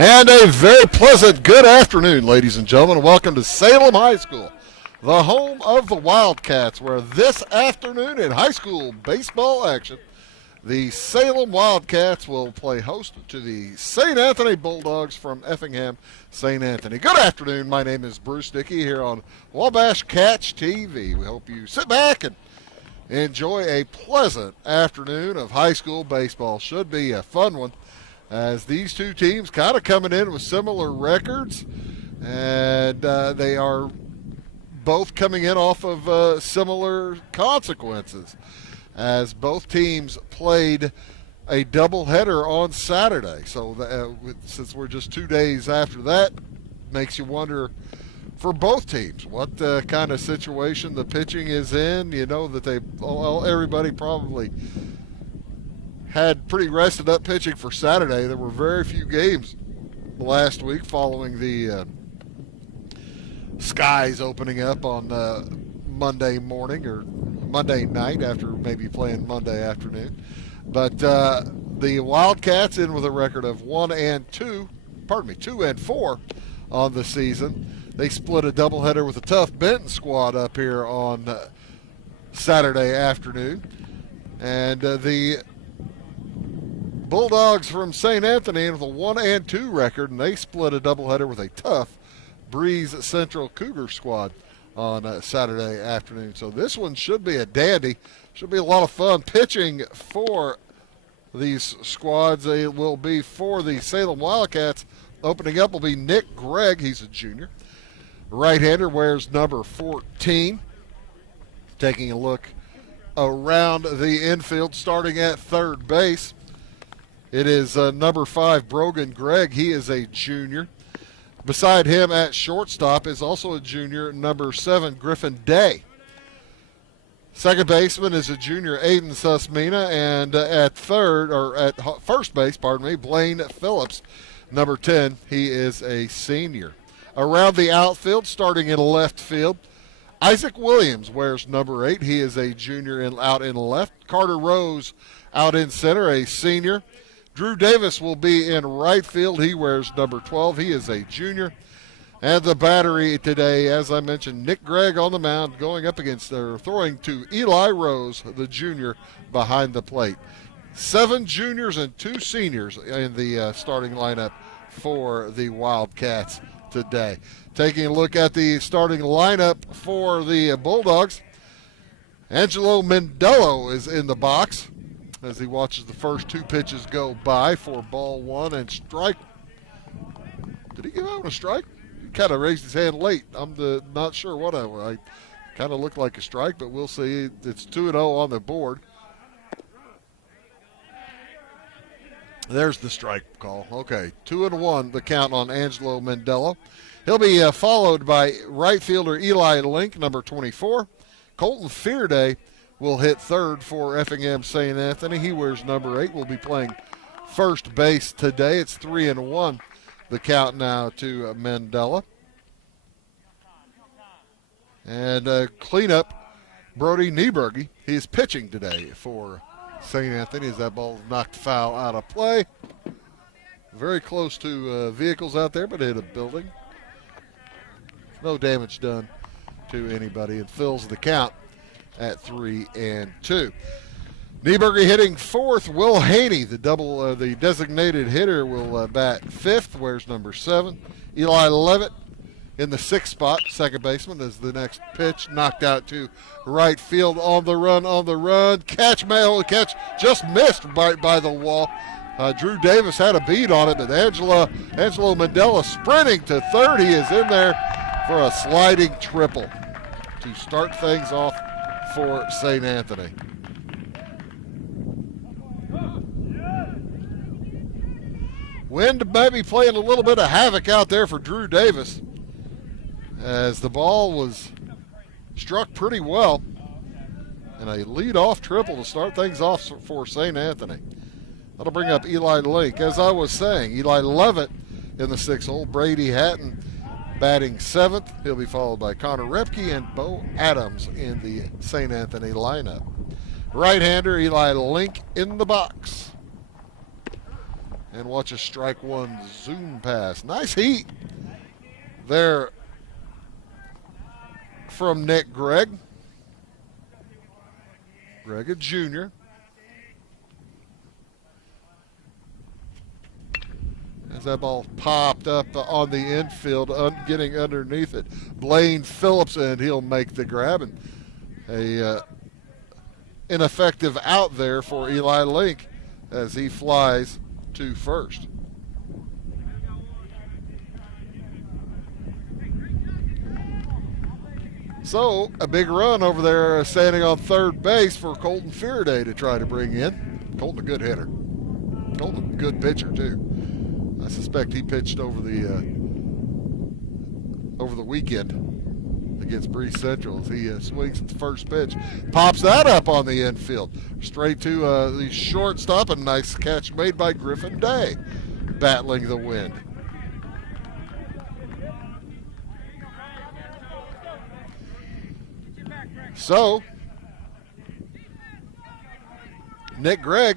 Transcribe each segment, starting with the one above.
And a very pleasant good afternoon, ladies and gentlemen. Welcome to Salem High School, the home of the Wildcats, where this afternoon in high school baseball action, the Salem Wildcats will play host to the St. Anthony Bulldogs from Effingham, St. Anthony. Good afternoon. My name is Bruce Dickey here on Wabash Catch TV. We hope you sit back and enjoy a pleasant afternoon of high school baseball. Should be a fun one, as these two teams kind of coming in with similar records, and they are both coming in off of similar consequences, as both teams played a doubleheader on Saturday. So since we're just 2 days after that, makes you wonder for both teams what kind of situation the pitching is in. You know that everybody probably had pretty rested up pitching for Saturday. There were very few games last week following the skies opening up on Monday morning or Monday night after maybe playing Monday afternoon. But the Wildcats in with a record of 2 and 4 on the season. They split a doubleheader with a tough Benton squad up here on Saturday afternoon. And the Bulldogs from St. Anthony with a 1-2 record, and they split a doubleheader with a tough Breeze Central Cougar squad on Saturday afternoon. So this one should be a dandy. Should be a lot of fun. Pitching for these squads, it will be for the Salem Wildcats. Opening up will be Nick Gregg. He's a junior. Right-hander wears number 14. Taking a look around the infield, starting at third base, it is number 5, Brogan Gregg. He is a junior. Beside him at shortstop is also a junior, number 7, Griffin Day. Second baseman is a junior, Aiden Susmina, and at first base, Blaine Phillips, number 10. He is a senior. Around the outfield, starting in left field, Isaac Williams wears number 8. He is a junior out in left. Carter Rose out in center, a senior. Drew Davis will be in right field. He wears number 12. He is a junior. And the battery today, as I mentioned, Nick Gregg on the mound throwing to Eli Rose, the junior, behind the plate. 7 juniors and 2 seniors in the starting lineup for the Wildcats today. Taking a look at the starting lineup for the Bulldogs, Angelo Mendello is in the box as he watches the first 2 pitches go by for ball 1 and strike. Did he give out a strike? He kind of raised his hand late. I'm not sure what I kind of looked like a strike, but we'll see. It's 2-0 on the board. There's the strike call. Okay, 2-1 the count on Angelo Mendello. He'll be followed by right fielder Eli Link, number 24. Colton Fearday will hit third for Effingham St. Anthony. He wears number 8. Will be playing first base today. It's 3-1 the count now to Mandela. And cleanup, Brody Nieberge. He's pitching today for St. Anthony as that ball knocked foul out of play. Very close to vehicles out there, but hit a building. No damage done to anybody, and fills the count at 3-2. Nieberge hitting fourth. Will Haney, the designated hitter, will bat fifth. Wears number 7. Eli Levitt in the 6th spot, second baseman, as the next pitch knocked out to right field. On the run. Catch just missed by the wall. Drew Davis had a beat on it, but Angelo Mandela sprinting to third. He is in there for a sliding triple to start things off for St. Anthony. Wind may be playing a little bit of havoc out there for Drew Davis, as the ball was struck pretty well, and a lead-off triple to start things off for St. Anthony. That'll bring up Eli Link. As I was saying, Eli Levitt in the 6th hole. Brady Hatton batting 7th. He'll be followed by Connor Repke and Bo Adams in the St. Anthony lineup. Right-hander Eli Link in the box. And watch a strike one zoom pass. Nice heat there from Nick Gregg. Gregg, a junior. As that ball popped up on the infield, getting underneath it. Blaine Phillips, and he'll make the grab. And a ineffective out there for Eli Link as he flies to first. So a big run over there standing on third base for Colton Faraday to try to bring in. Colton, a good hitter. Colton, a good pitcher too. I suspect he pitched over the weekend against Breeze Central as he swings at the first pitch. Pops that up on the infield. Straight to the shortstop. A nice catch made by Griffin Day, battling the wind. So, Nick Gregg,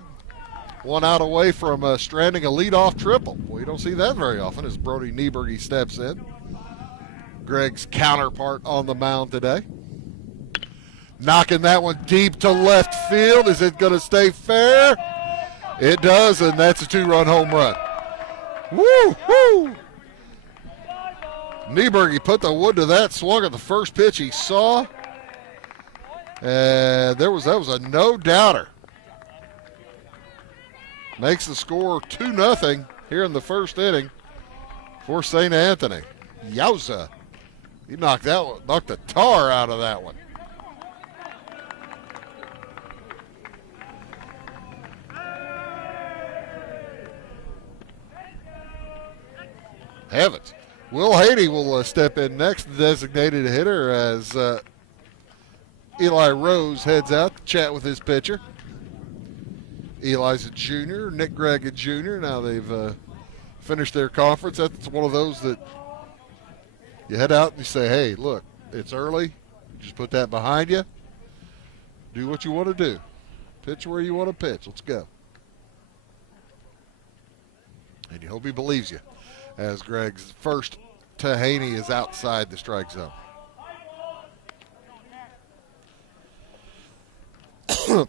1 out away from stranding a leadoff triple. Well, you don't see that very often as Brody Nieberge steps in. Gregg's counterpart on the mound today. Knocking that one deep to left field. Is it going to stay fair? It does, and that's a 2-run home run. Woo, woo! Nieberge put the wood to that, swung at the first pitch he saw. And that was a no-doubter. Makes the score 2-0 here in the first inning for St. Anthony. Yowza. He knocked the tar out of that one. Heavens. Will Haney will step in next, the designated hitter, as Eli Rose heads out to chat with his pitcher. Eli's a junior, Nick Gregg a junior. Now they've finished their conference. That's one of those that you head out and you say, hey, look, it's early. Just put that behind you. Do what you want to do. Pitch where you want to pitch. Let's go. And you hope he believes you, as Gregg's first to Haney is outside the strike zone.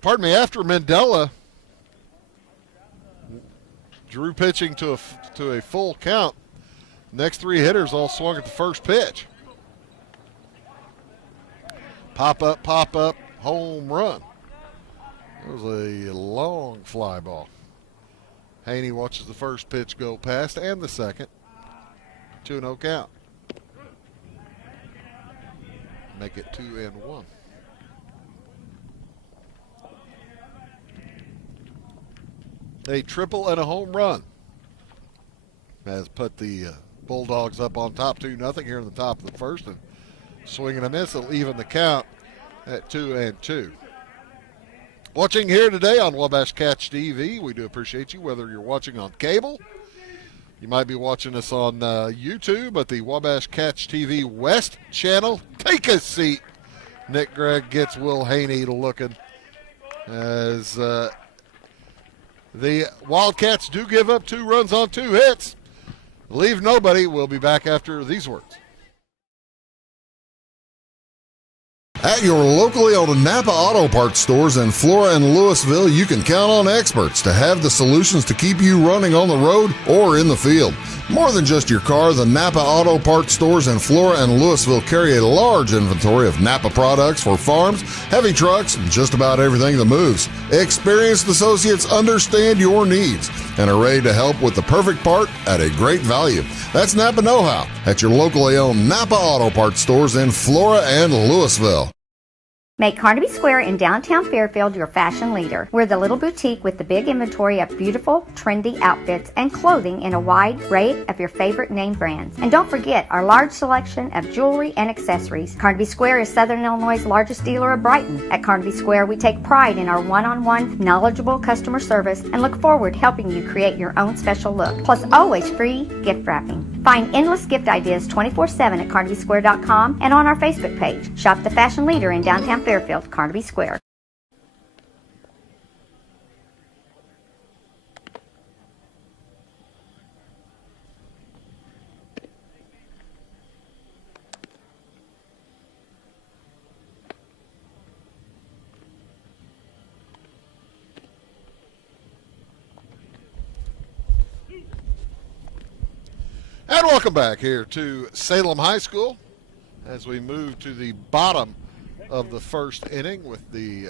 Pardon me, after Mandela drew pitching to a full count, next 3 hitters all swung at the first pitch. Pop up, home run. It was a long fly ball. Haney watches the first pitch go past and the second. 2-0 count. Make it 2-1. A triple and a home run has put the Bulldogs up on top 2-0 here in the top of the first, and swinging a miss will even the count at 2-2. Watching here today on Wabash Catch TV, we do appreciate you, whether you're watching on cable, you might be watching us on YouTube at the Wabash Catch TV West channel. Take a seat. Nick Gregg gets Will Haney looking as the Wildcats do give up 2 runs on 2 hits. Leave nobody. We'll be back after these words. At your locally owned Napa Auto Parts stores in Flora and Louisville, you can count on experts to have the solutions to keep you running on the road or in the field. More than just your car, the Napa Auto Parts stores in Flora and Louisville carry a large inventory of Napa products for farms, heavy trucks, and just about everything that moves. Experienced associates understand your needs and are ready to help with the perfect part at a great value. That's Napa Know-How at your locally owned Napa Auto Parts stores in Flora and Louisville. Make Carnaby Square in downtown Fairfield your fashion leader. We're the little boutique with the big inventory of beautiful, trendy outfits and clothing in a wide array of your favorite name brands. And don't forget our large selection of jewelry and accessories. Carnaby Square is Southern Illinois' largest dealer of Brighton. At Carnaby Square, we take pride in our one-on-one, knowledgeable customer service and look forward to helping you create your own special look. Plus, always free gift wrapping. Find endless gift ideas 24/7 at CarnabySquare.com and on our Facebook page. Shop the fashion leader in downtown Fairfield, Carnaby Square. And welcome back here to Salem High School as we move to the bottom of the first inning with the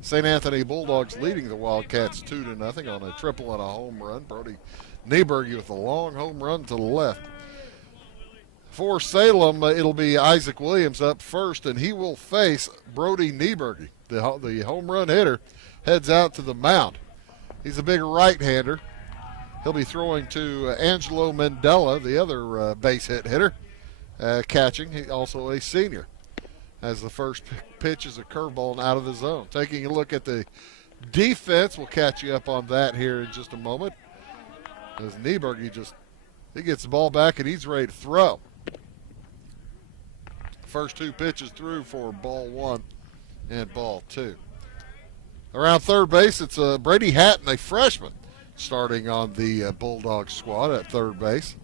St. Anthony Bulldogs leading the Wildcats 2-0 on a triple and a home run. Brody Nieberge with a long home run to the left. For Salem, it'll be Isaac Williams up first, and he will face Brody Nieberge. The home run hitter heads out to the mound. He's a big right-hander. He'll be throwing to Angelo Mandela, the other base hit hitter, catching. He's also a senior. As the first pitch is a curveball and out of the zone. Taking a look at the defense, we'll catch you up on that here in just a moment. As Nieberge he gets the ball back and he's ready to throw. First two pitches through for ball one and ball two. Around third base, it's Brady Hatton, a freshman, starting on the Bulldogs squad at third base.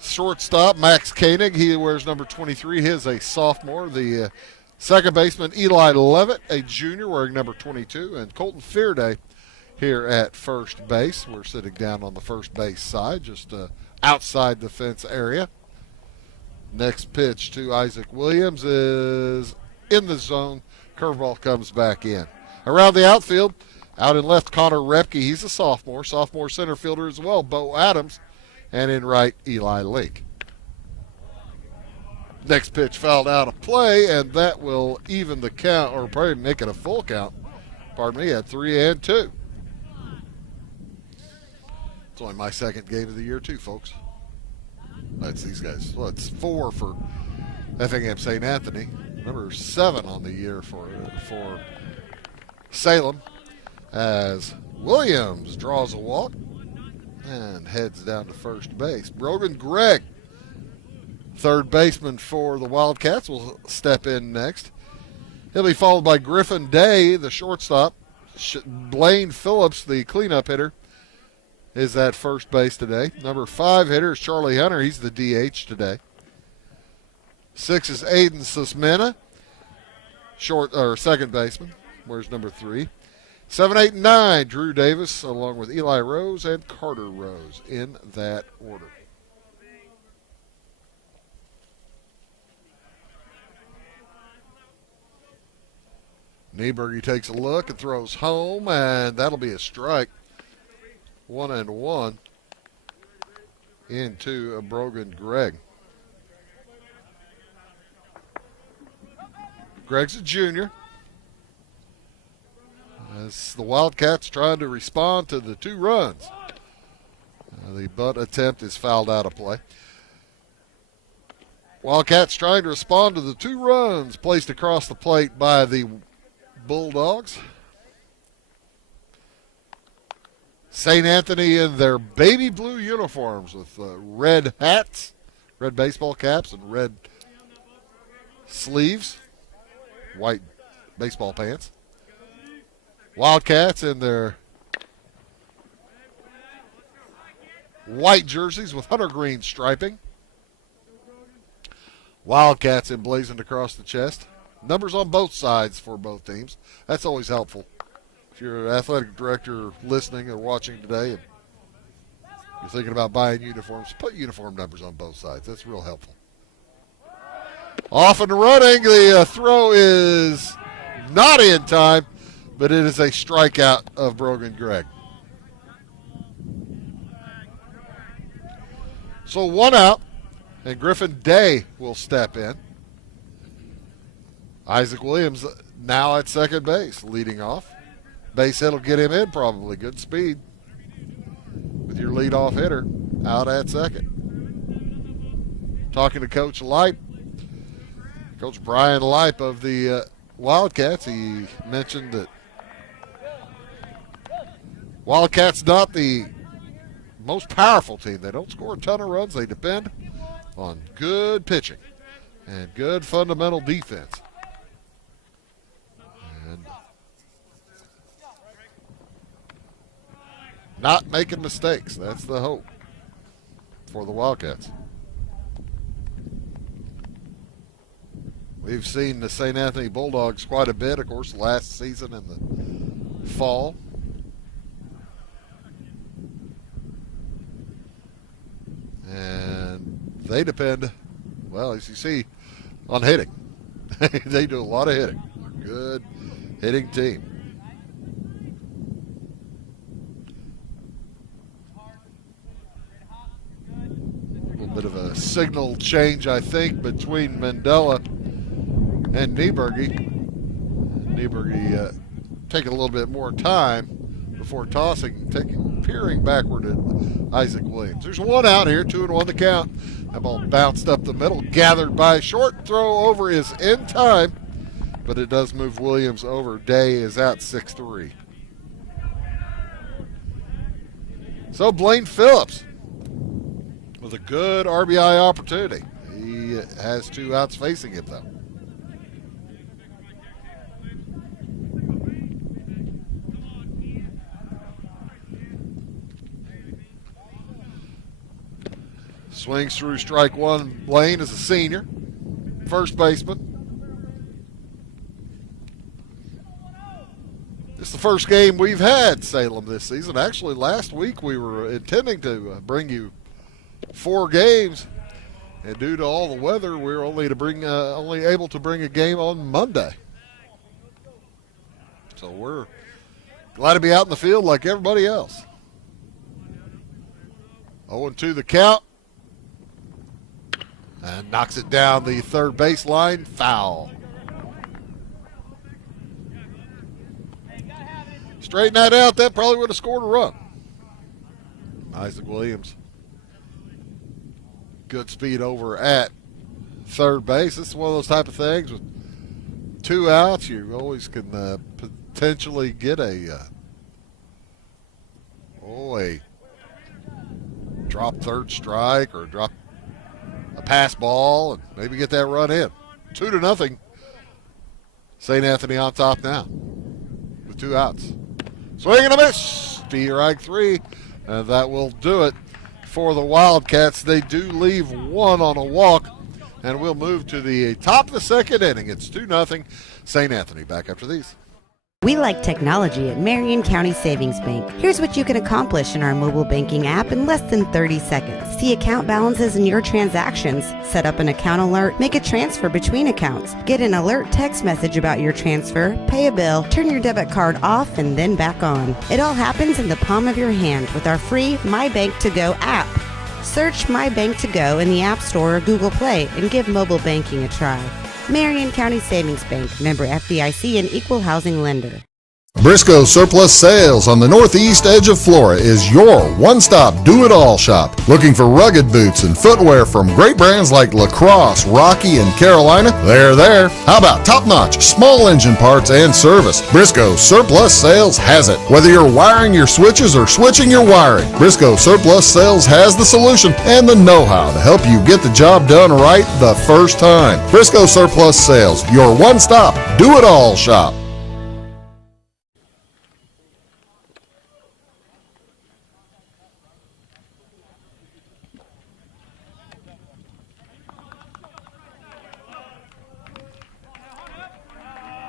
Shortstop, Max Koenig, he wears number 23. He is a sophomore. The second baseman, Eli Levitt, a junior, wearing number 22. And Colton Fearday here at first base. We're sitting down on the first base side, just outside the fence area. Next pitch to Isaac Williams is in the zone. Curveball comes back in. Around the outfield, out in left, Connor Repke. He's a sophomore center fielder as well, Bo Adams. And in right, Eli Link. Next pitch fouled out of play, and that will even the count, or probably make it a full count. Pardon me, at 3-2. It's only my second game of the year, too, folks. That's these guys. Well, it's 4 for Effingham St. Anthony. Number 7 on the year for Salem. As Williams draws a walk and heads down to first base. Brogan Gregg, third baseman for the Wildcats, will step in next. He'll be followed by Griffin Day, the shortstop. Blaine Phillips, the cleanup hitter, is at first base today. Number 5 hitter is Charlie Hunter. He's the DH today. 6 is Aiden Susmena, second baseman. Where's number 3? 7, 8, and 9, Drew Davis, along with Eli Rose and Carter Rose in that order. Nieberge takes a look and throws home, and that'll be a strike. 1-1 into Brogan Gregg. Gregg's a junior. As the Wildcats trying to respond to the 2 runs. The bunt attempt is fouled out of play. Wildcats trying to respond to the 2 runs placed across the plate by the Bulldogs. St. Anthony in their baby blue uniforms with red hats, red baseball caps, and red sleeves, white baseball pants. Wildcats in their white jerseys with hunter green striping. Wildcats emblazoned across the chest. Numbers on both sides for both teams. That's always helpful. If you're an athletic director listening or watching today and you're thinking about buying uniforms, put uniform numbers on both sides. That's real helpful. Off and running. The throw is not in time, but it is a strikeout of Brogan Gregg. So 1 out, and Griffin Day will step in. Isaac Williams now at second base, leading off. Base hit will get him in probably. Good speed with your leadoff hitter out at second. Talking to Coach Lipe, Coach Brian Lipe of the Wildcats, he mentioned that Wildcats not the most powerful team. They don't score a ton of runs. They depend on good pitching and good fundamental defense. And not making mistakes. That's the hope for the Wildcats. We've seen the St. Anthony Bulldogs quite a bit, of course, last season in the fall. And they depend, well, as you see, on hitting. They do a lot of hitting. Good hitting team. A little bit of a signal change, I think, between Mandela and Nieberge. Nieberge taking a little bit more time before tossing, peering backward at Isaac Williams. There's one out here, 2-1 the count. That ball bounced up the middle, gathered by short. Throw over is in time, but it does move Williams over. Day is out 6-3. So Blaine Phillips with a good RBI opportunity. He has 2 outs facing him, though. Swings through strike one. Blaine is a senior, first baseman. This is the first game we've had Salem this season. Actually, last week we were intending to bring you 4 games, and due to all the weather, we were only able to bring a game on Monday. So we're glad to be out in the field like everybody else. 0-2 the count. And knocks it down the third baseline. Foul. Straighten that out. That probably would have scored a run. Isaac Williams. Good speed over at third base. This is one of those type of things. With 2 outs, you always can potentially get a drop third strike or drop a pass ball and maybe get that run in. 2-0. St. Anthony on top now with 2 outs. Swing and a miss. Strike 3. And that will do it for the Wildcats. They do leave 1 on a walk. And we'll move to the top of the second inning. It's 2-0. St. Anthony back after these. We like technology at Marion County Savings Bank. Here's what you can accomplish in our mobile banking app in less than 30 seconds. See account balances in your transactions, set up an account alert, make a transfer between accounts, get an alert text message about your transfer, pay a bill, turn your debit card off and then back on. It all happens in the palm of your hand with our free My Bank to Go app. Search My Bank to Go in the App Store or Google Play and give mobile banking a try. Marion County Savings Bank, member FDIC and equal housing lender. Briscoe Surplus Sales on the northeast edge of Flora is your one-stop do-it-all shop. Looking for rugged boots and footwear from great brands like Lacrosse, Rocky, and Carolina? They're there. How about top-notch small engine parts and service? Briscoe Surplus Sales has it. Whether you're wiring your switches or switching your wiring, Briscoe Surplus Sales has the solution and the know-how to help you get the job done right the first time. Briscoe Surplus Sales, your one-stop do-it-all shop.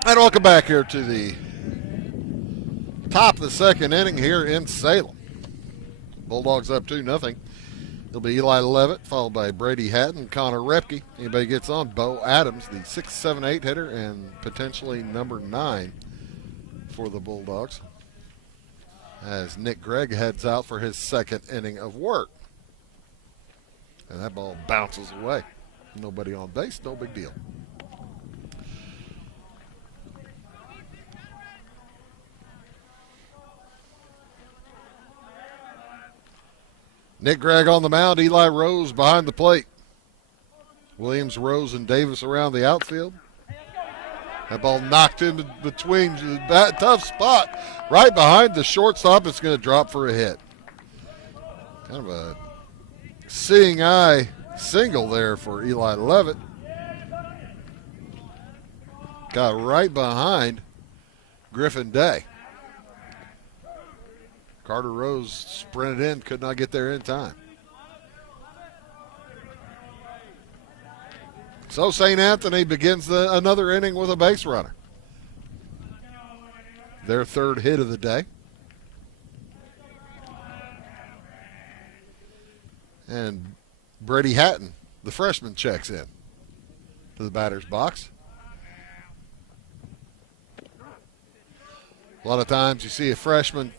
And welcome back here to the top of the second inning here in Salem. Bulldogs up 2-0. It'll be Eli Levitt, followed by Brady Hatton, Connor Repke. Anybody gets on, Bo Adams, the 6'7", 8" hitter, and potentially number 9 for the Bulldogs, as Nick Gregg heads out for his second inning of work. And that ball bounces away. Nobody on base, no big deal. Nick Gregg on the mound, Eli Rose behind the plate. Williams, Rose, and Davis around the outfield. That ball knocked in between, tough spot, right behind the shortstop. It's going to drop for a hit. Kind of a seeing eye single there for Eli Levitt. Got right behind Griffin Day. Carter Rose sprinted in, could not get there in time. So St. Anthony begins another inning with a base runner. Their third hit of the day. And Brady Hatton, the freshman, checks in to the batter's box. A lot of times you see a freshman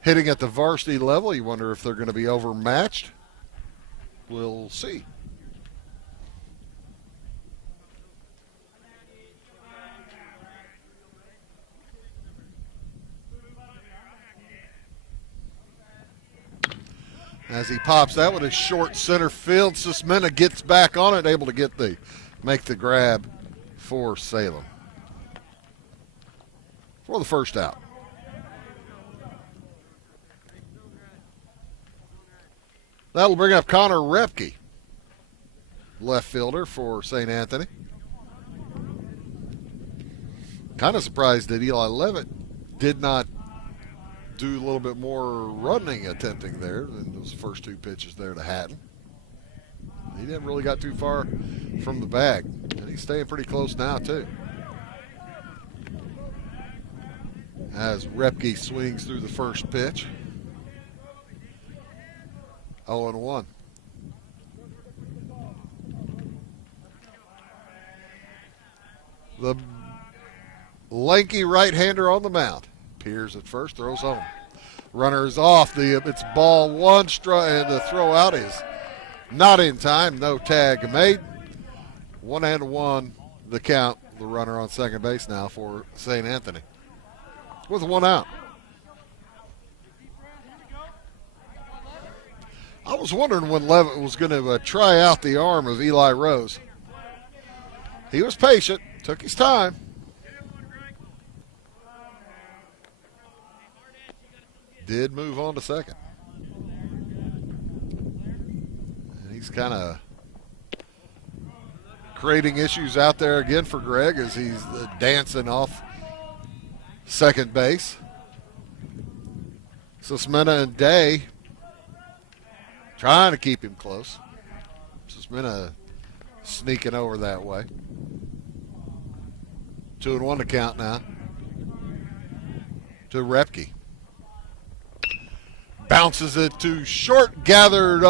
hitting at the varsity level. You wonder if they're going to be overmatched. We'll see. As he pops that one, is short center field. Susmena gets back on it, able to make the grab for Salem for the first out. That'll bring up Connor Repke, left fielder for St. Anthony. Kind of surprised that Eli Levitt did not do a little bit more running attempting there than those first two pitches there to Hatton. He didn't really got too far from the bag, and he's staying pretty close now too. As Repke swings through the first pitch. 0-1. The lanky right-hander on the mound. Peers at first, throws home. Runner is off. It's ball one, and the throw out is not in time. No tag made. 1-1 the count. The runner on second base now for St. Anthony with one out. I was wondering when Levitt was going to try out the arm of Eli Rose. He was patient, took his time. Did move on to second. And he's kind of creating issues out there again for Greg as he's dancing off second base. Susmena and Day trying to keep him close. Susmena sneaking over that way. 2-1 to count now to Repke. Bounces it to short, gathered.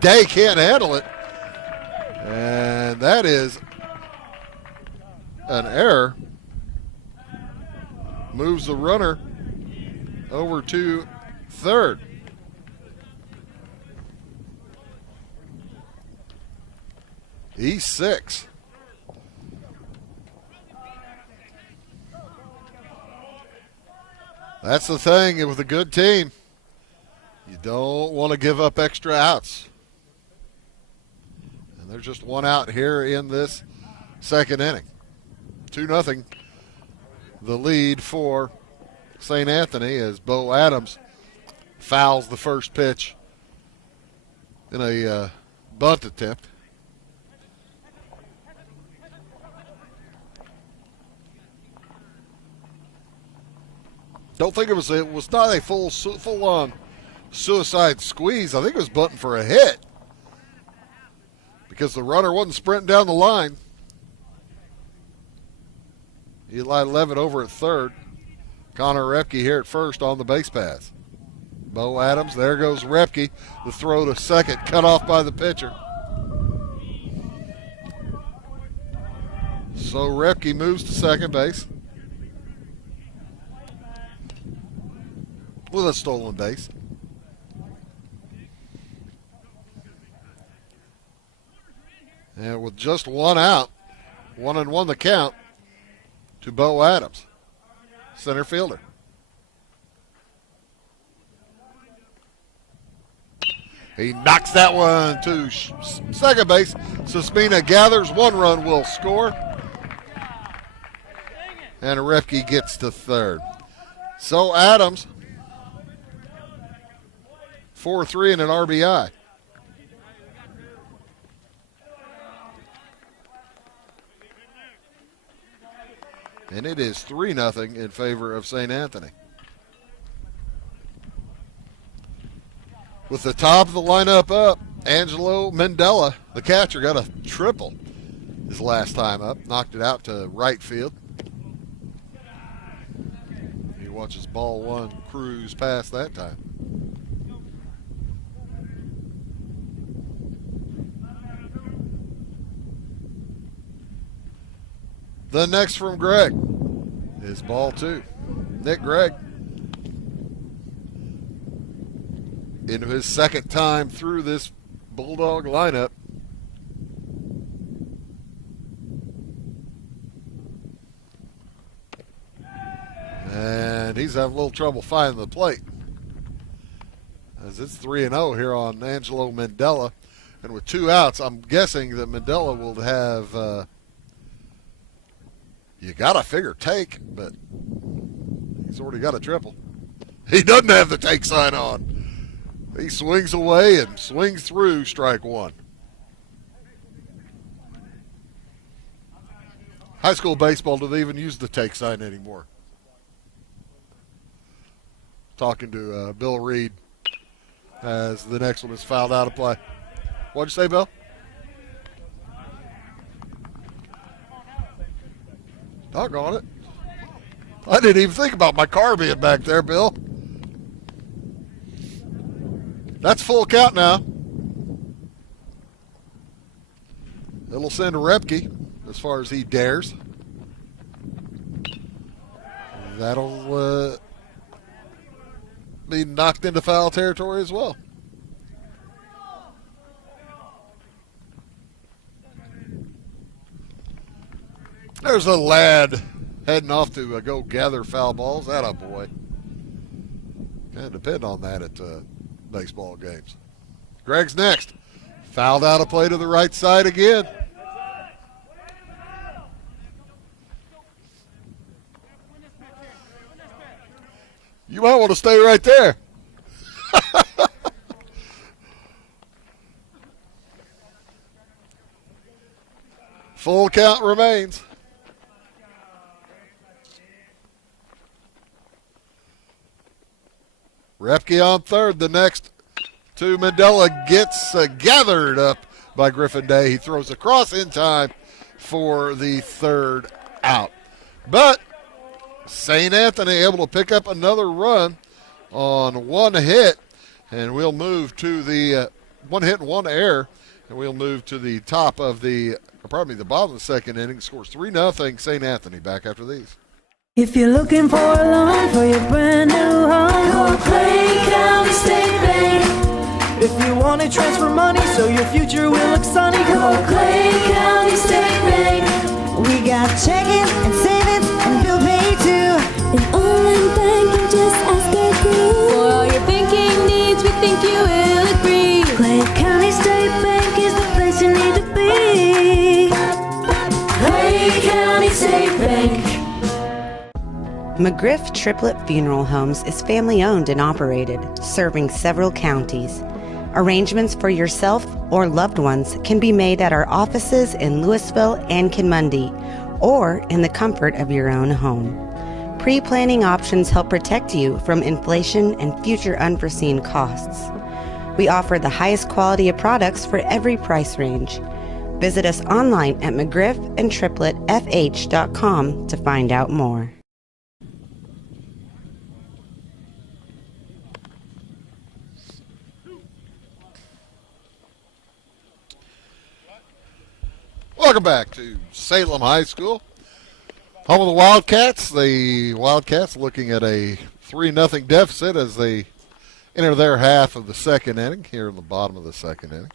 Day can't handle it. And that is an error. Moves the runner over to third. E6. That's the thing with a good team. You don't want to give up extra outs. And there's just one out here in this second inning. 2-0. The lead for St. Anthony as Bo Adams fouls the first pitch in a bunt attempt. Don't think it was not a full-on suicide squeeze. I think it was bunting for a hit because the runner wasn't sprinting down the line. Eli Levitt over at third. Connor Repke here at first on the base pass. Bo Adams, there goes Repke. The throw to second, cut off by the pitcher. So Repke moves to second base with a stolen base. And with just one out, 1-1 the count to Bo Adams, center fielder. He knocks that one to second base. Susmena gathers. 1 run will score. And Repke gets to third. So Adams, 4-3 and an RBI. And it is 3-0 in favor of St. Anthony. With the top of the lineup up, Angelo Mandela, the catcher, got a triple his last time up. Knocked it out to right field. He watches ball one cruise past that time. The next from Greg is ball 2. Nick Gregg into his second time through this Bulldog lineup. And he's having a little trouble finding the plate, as it's 3-0 here on Angelo Mandela. And with 2 outs, I'm guessing that Mandela will have, you got to figure take, but he's already got a triple. He doesn't have the take sign on. He swings away and swings through strike 1. High school baseball, do they even use the take sign anymore? Talking to Bill Reed as the next one is fouled out of play. What'd you say, Bill? Doggone it. I didn't even think about my car being back there, Bill. That's full count now. It'll send Repke as far as he dares. That'll be knocked into foul territory as well. There's a lad heading off to go gather foul balls. Atta boy. Kind of depend on that at baseball games. Greg's next. Fouled out of play to the right side again. You might want to stay right there. Full count remains. Repke on third. The next to Mandela gets gathered up by Griffin Day. He throws across in time for the third out. But St. Anthony able to pick up another run on one hit, and we'll move to the 1 hit and 1 error, and we'll move to the top of the bottom of the second inning. Scores 3-0 St. Anthony. Back after these. If you're looking for a loan for your brand new home, call Clay County State Bank. If you want to transfer money so your future will look sunny, call Clay County State Bank. We got checking and savings and bill pay too. An online banking, just ask our crew. For all your banking needs, we think you will agree. Clay County State Bank is the place you need to be. Clay County State Bank. McGriff Triplet Funeral Homes is family-owned and operated, serving several counties. Arrangements for yourself or loved ones can be made at our offices in Louisville and Kinmundy, or in the comfort of your own home. Pre-planning options help protect you from inflation and future unforeseen costs. We offer the highest quality of products for every price range. Visit us online at mcgriffandtripletfh.com to find out more. Welcome back to Salem High School, home of the Wildcats. The Wildcats looking at a 3-0 deficit as they enter their half of the second inning, here in the bottom of the second inning.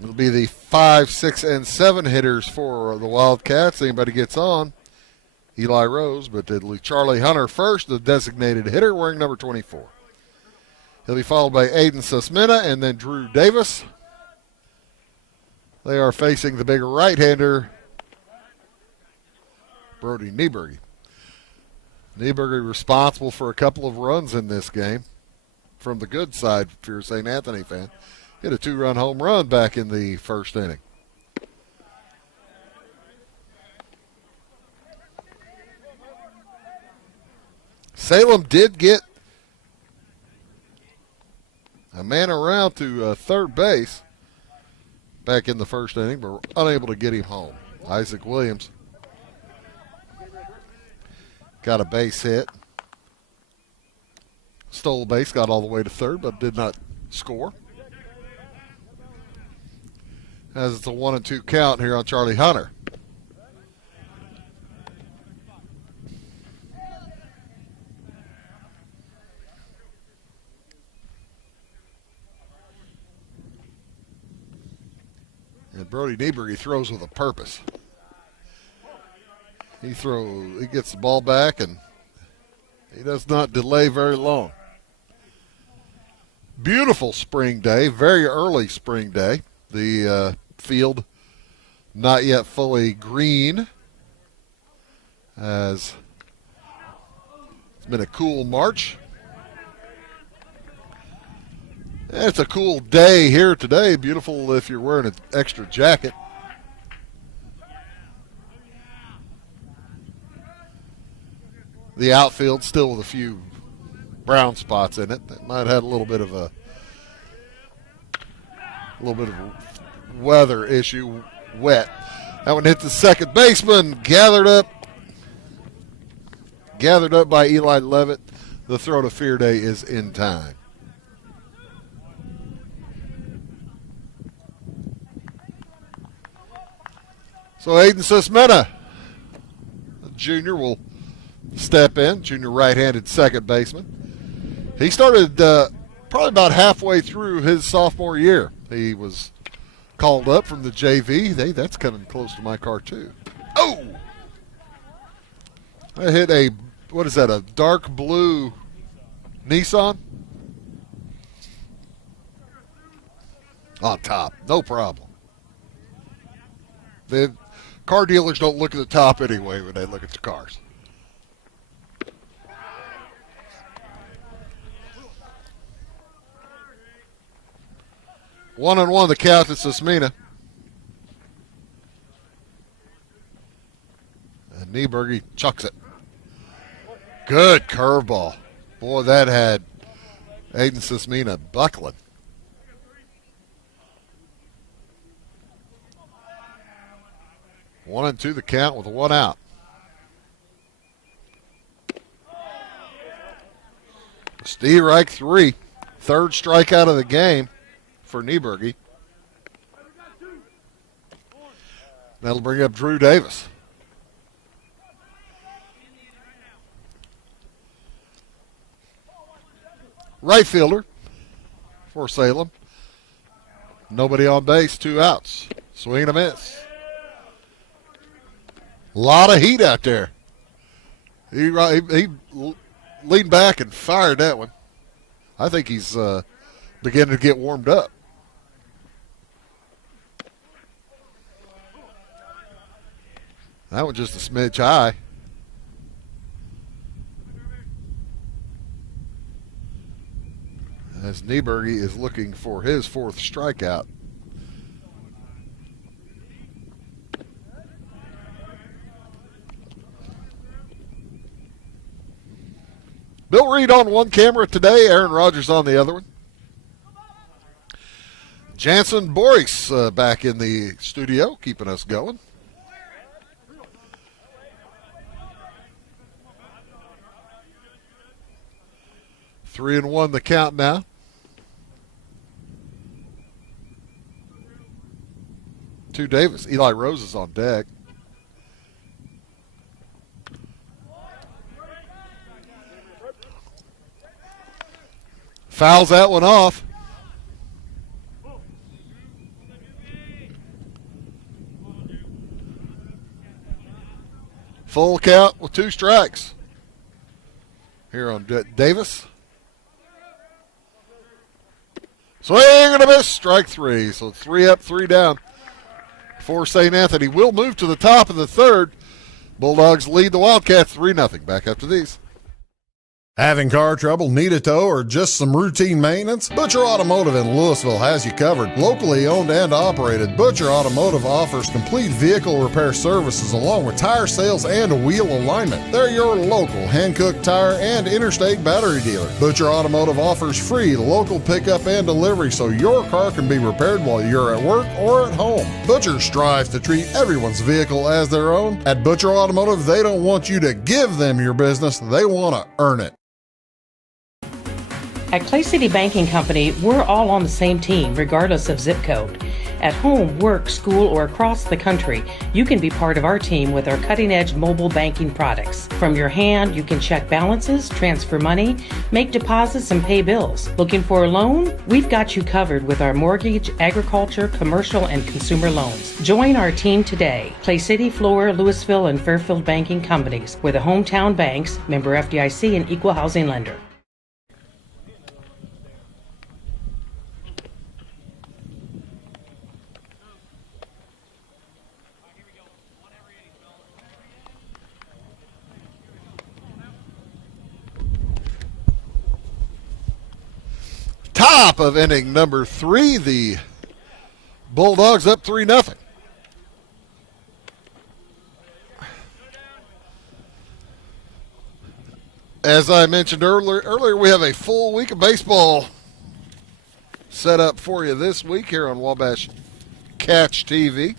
It'll be the 5, 6, and 7 hitters for the Wildcats. Anybody gets on, Eli Rose, but it'll be Charlie Hunter first, the designated hitter, wearing number 24. He'll be followed by Aiden Susmina and then Drew Davis. They are facing the big right-hander, Brody Nieberge. Nieberge responsible for a couple of runs in this game from the good side if you're a St. Anthony fan. Hit a 2-run home run back in the first inning. Salem did get a man around to third base back in the first inning, but were unable to get him home. Isaac Williams got a base hit. Stole a base, got all the way to third, but did not score. As it's a 1-2 count here on Charlie Hunter. Brody Niebuhr, throws with a purpose. He gets the ball back, and he does not delay very long. Beautiful spring day, very early spring day. The field not yet fully green, as it's been a cool March. It's a cool day here today. Beautiful if you're wearing an extra jacket. The outfield still with a few brown spots in it. That might have had a little bit of a weather issue, wet. That one hit the second baseman, gathered up by Eli Levitt. The throw to Fearday is in time. So Aiden Sismena, junior, will step in, junior right-handed second baseman. He started probably about halfway through his sophomore year. He was called up from the JV. That's coming close to my car, too. Oh! I hit a dark blue Nissan? On top, no problem. The car dealers don't look at the top anyway when they look at the cars. One on one, the count to Sismena. And Nieberg chucks it. Good curveball. Boy, that had Aiden Sismena buckling. One and two, the count with one out. Strike three. Third strikeout of the game for Nieberg. That'll bring up Drew Davis. Right fielder for Salem. Nobody on base, 2 outs. Swing and a miss. A lot of heat out there. He leaned back and fired that one. I think he's beginning to get warmed up. That one just a smidge high. As Nieberg is looking for his 4th strikeout. Bill Reed on one camera today, Aaron Rodgers on the other one. Jansen Boris back in the studio, keeping us going. Three and one, the count now. To Davis. Eli Rose is on deck. Fouls that one off. Full count with 2 strikes. Here on Davis. Swing and a miss. Strike 3. So 3 up, 3 down for St. Anthony. Will move to the top of the 3rd. Bulldogs lead the Wildcats 3-0. Back after these. Having car trouble, need a tow, or just some routine maintenance? Butcher Automotive in Louisville has you covered. Locally owned and operated, Butcher Automotive offers complete vehicle repair services along with tire sales and wheel alignment. They're your local Hankook tire and interstate battery dealer. Butcher Automotive offers free local pickup and delivery so your car can be repaired while you're at work or at home. Butcher strives to treat everyone's vehicle as their own. At Butcher Automotive, they don't want you to give them your business, they want to earn it. At Clay City Banking Company, we're all on the same team, regardless of zip code. At home, work, school, or across the country, you can be part of our team with our cutting-edge mobile banking products. From your hand, you can check balances, transfer money, make deposits, and pay bills. Looking for a loan? We've got you covered with our mortgage, agriculture, commercial, and consumer loans. Join our team today. Clay City, Flora, Louisville, and Fairfield banking companies. We're the hometown banks, member FDIC, and equal housing lender. Top of inning number 3, the Bulldogs up 3-0. As I mentioned earlier, we have a full week of baseball set up for you this week here on Wabash Catch TV.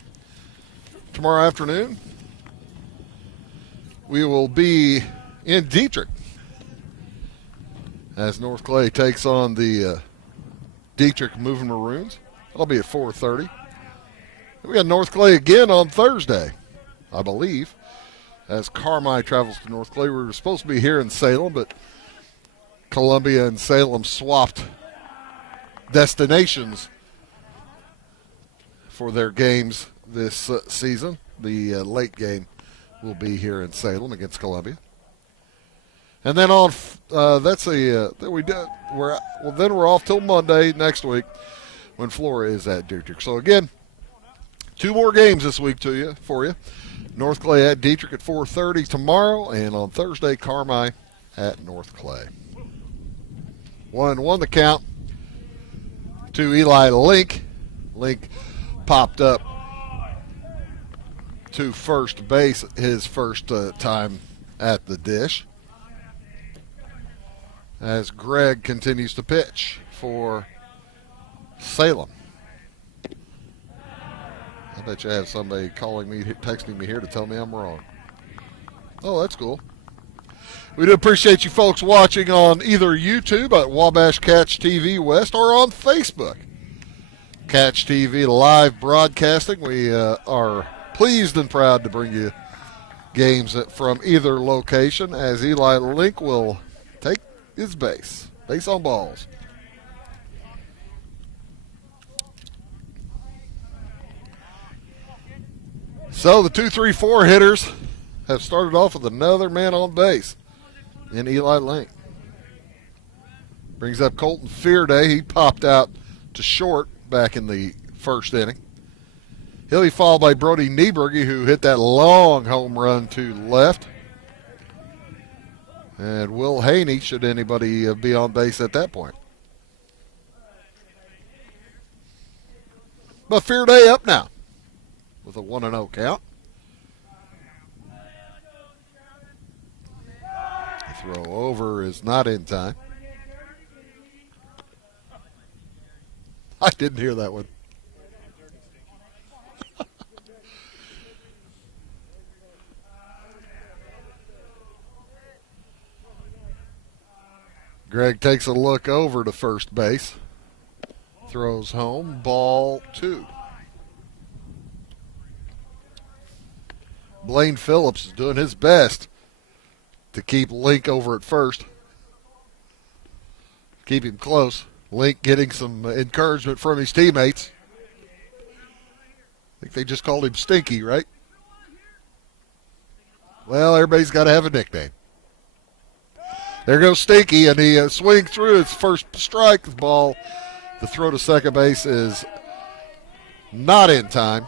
Tomorrow afternoon, we will be in Dietrich as North Clay takes on the Dietrich Moving Maroons. That'll be at 4:30. We got North Clay again on Thursday, I believe, as Carmi travels to North Clay. We were supposed to be here in Salem, but Columbia and Salem swapped destinations for their games this season. The late game will be here in Salem against Columbia. And then on, then we're off till Monday next week when Flora is at Dietrich. So again, 2 more games this week for you. North Clay at Dietrich at 4:30 tomorrow, and on Thursday, Carmi at North Clay. 1-1 the count to Eli Link. Link popped up to first base his first time at the dish, as Greg continues to pitch for Salem. I bet you I have somebody calling me, texting me here to tell me I'm wrong. Oh, that's cool. We do appreciate you folks watching on either YouTube at Wabash Catch TV West or on Facebook. Catch TV live broadcasting. We are pleased and proud to bring you games from either location, as Eli Link will take his base on balls. So the 2-3-4 hitters have started off with another man on base in Eli Link. Brings up Colton Fearday. He popped out to short back in the first inning. He'll be followed by Brody Nieberge, who hit that long home run to left. And Will Haney, should anybody be on base at that point. But Fearday up now with a 1-0 count. The throw over is not in time. I didn't hear that one. Greg takes a look over to first base. Throws home, ball 2. Blaine Phillips is doing his best to keep Link over at first. Keep him close. Link getting some encouragement from his teammates. I think they just called him Stinky, right? Well, everybody's got to have a nickname. There goes Stinky, and he swings through his first strike. The ball, the throw to second base is not in time.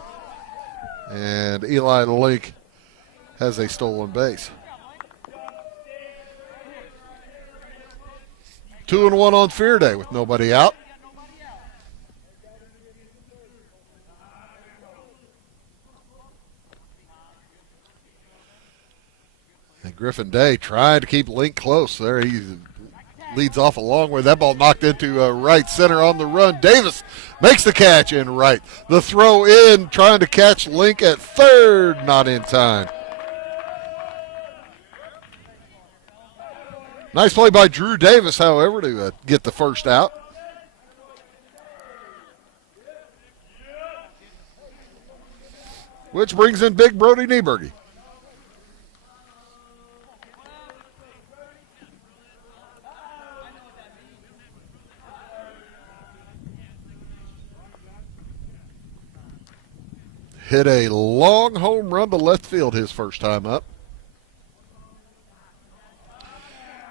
And Eli Link has a stolen base. 2-1 on Fearday with nobody out. And Griffin Day trying to keep Link close. There he leads off a long way. That ball knocked into right center on the run. Davis makes the catch in right. The throw in, trying to catch Link at third, not in time. Nice play by Drew Davis, however, to get the first out. which brings in Big Brody Nieberge. Hit a long home run to left field his first time up.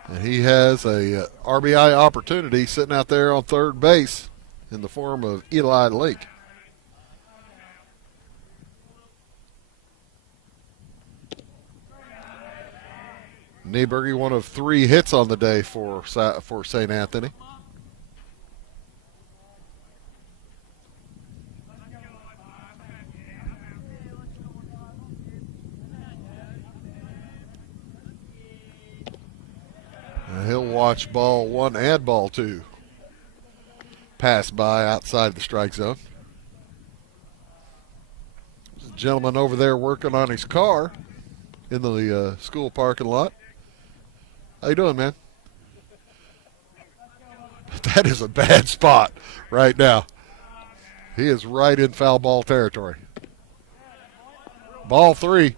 And he has a RBI opportunity sitting out there on third base in the form of Eli Lake. Nieberge, one of 3 hits on the day for St. Anthony. And he'll watch ball 1 and ball 2 pass by outside the strike zone. There's a gentleman over there working on his car in the school parking lot. How you doing, man? That is a bad spot right now. He is right in foul ball territory. Ball 3.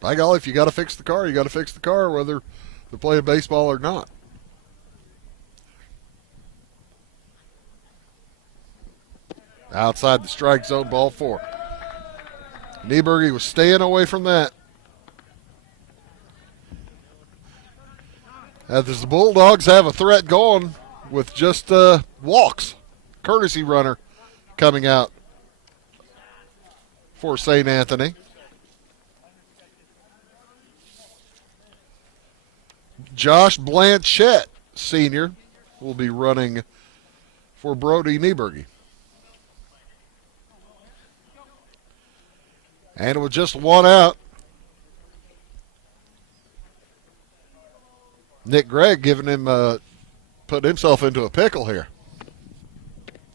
By golly, if you got to fix the car, you got to fix the car, whether they're playing baseball or not. Outside the strike zone, ball 4. Nieberge was staying away from that. As the Bulldogs have a threat going with just walks. Courtesy runner coming out for St. Anthony. Josh Blanchette, senior, will be running for Brody Nieberge. And with just 1 out, Nick Gregg giving him, putting himself into a pickle here.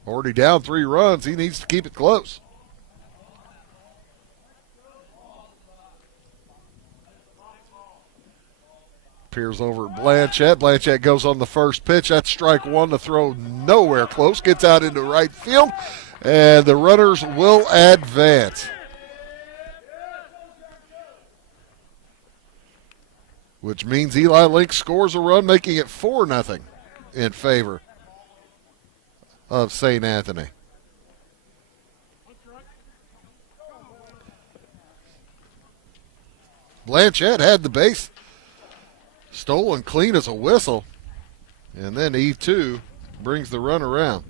Already down 3 runs. He needs to keep it close. Peers over at Blanchette. Blanchette goes on the first pitch. That's strike 1. The throw nowhere close. Gets out into right field. And the runners will advance. Which means Eli Link scores a run, making it 4-0 in favor of St. Anthony. Blanchette had the base stolen clean as a whistle, and then E2 brings the run around.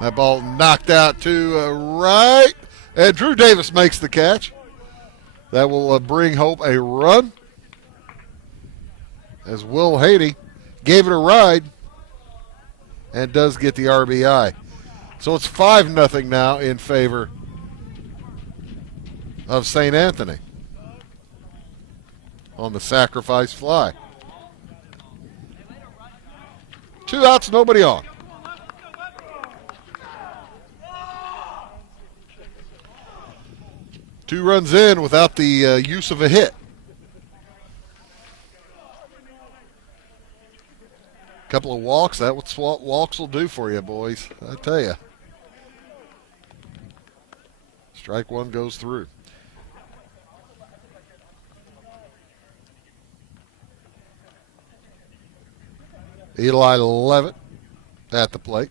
That ball knocked out to right, and Drew Davis makes the catch. That will bring Hope a run, as Will Haney gave it a ride and does get the RBI. So it's 5-0 now in favor of St. Anthony on the sacrifice fly. 2 outs, nobody on. Two runs in without the use of a hit. Couple of walks. That's what walks will do for you, boys. I tell you. Strike 1 goes through. Eli Levitt at the plate.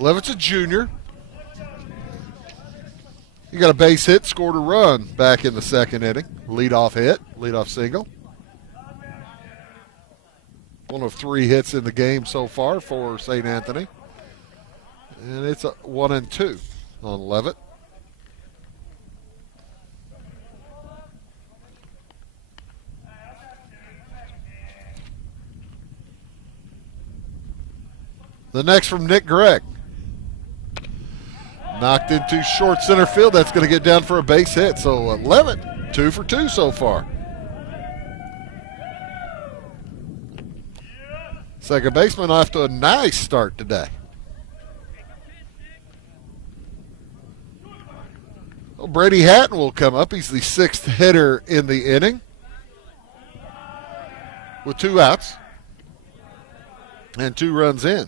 Levitt's a junior. He got a base hit, scored a run back in the second inning. Leadoff hit, leadoff single. One of 3 hits in the game so far for St. Anthony. And it's a 1-2 on Levitt. The next from Nick Gregg. Knocked into short center field. That's going to get down for a base hit. So Levitt, 2 for 2 so far. Second baseman off to a nice start today. Well, Brady Hatton will come up. He's the 6th hitter in the inning. with 2 outs and 2 runs in.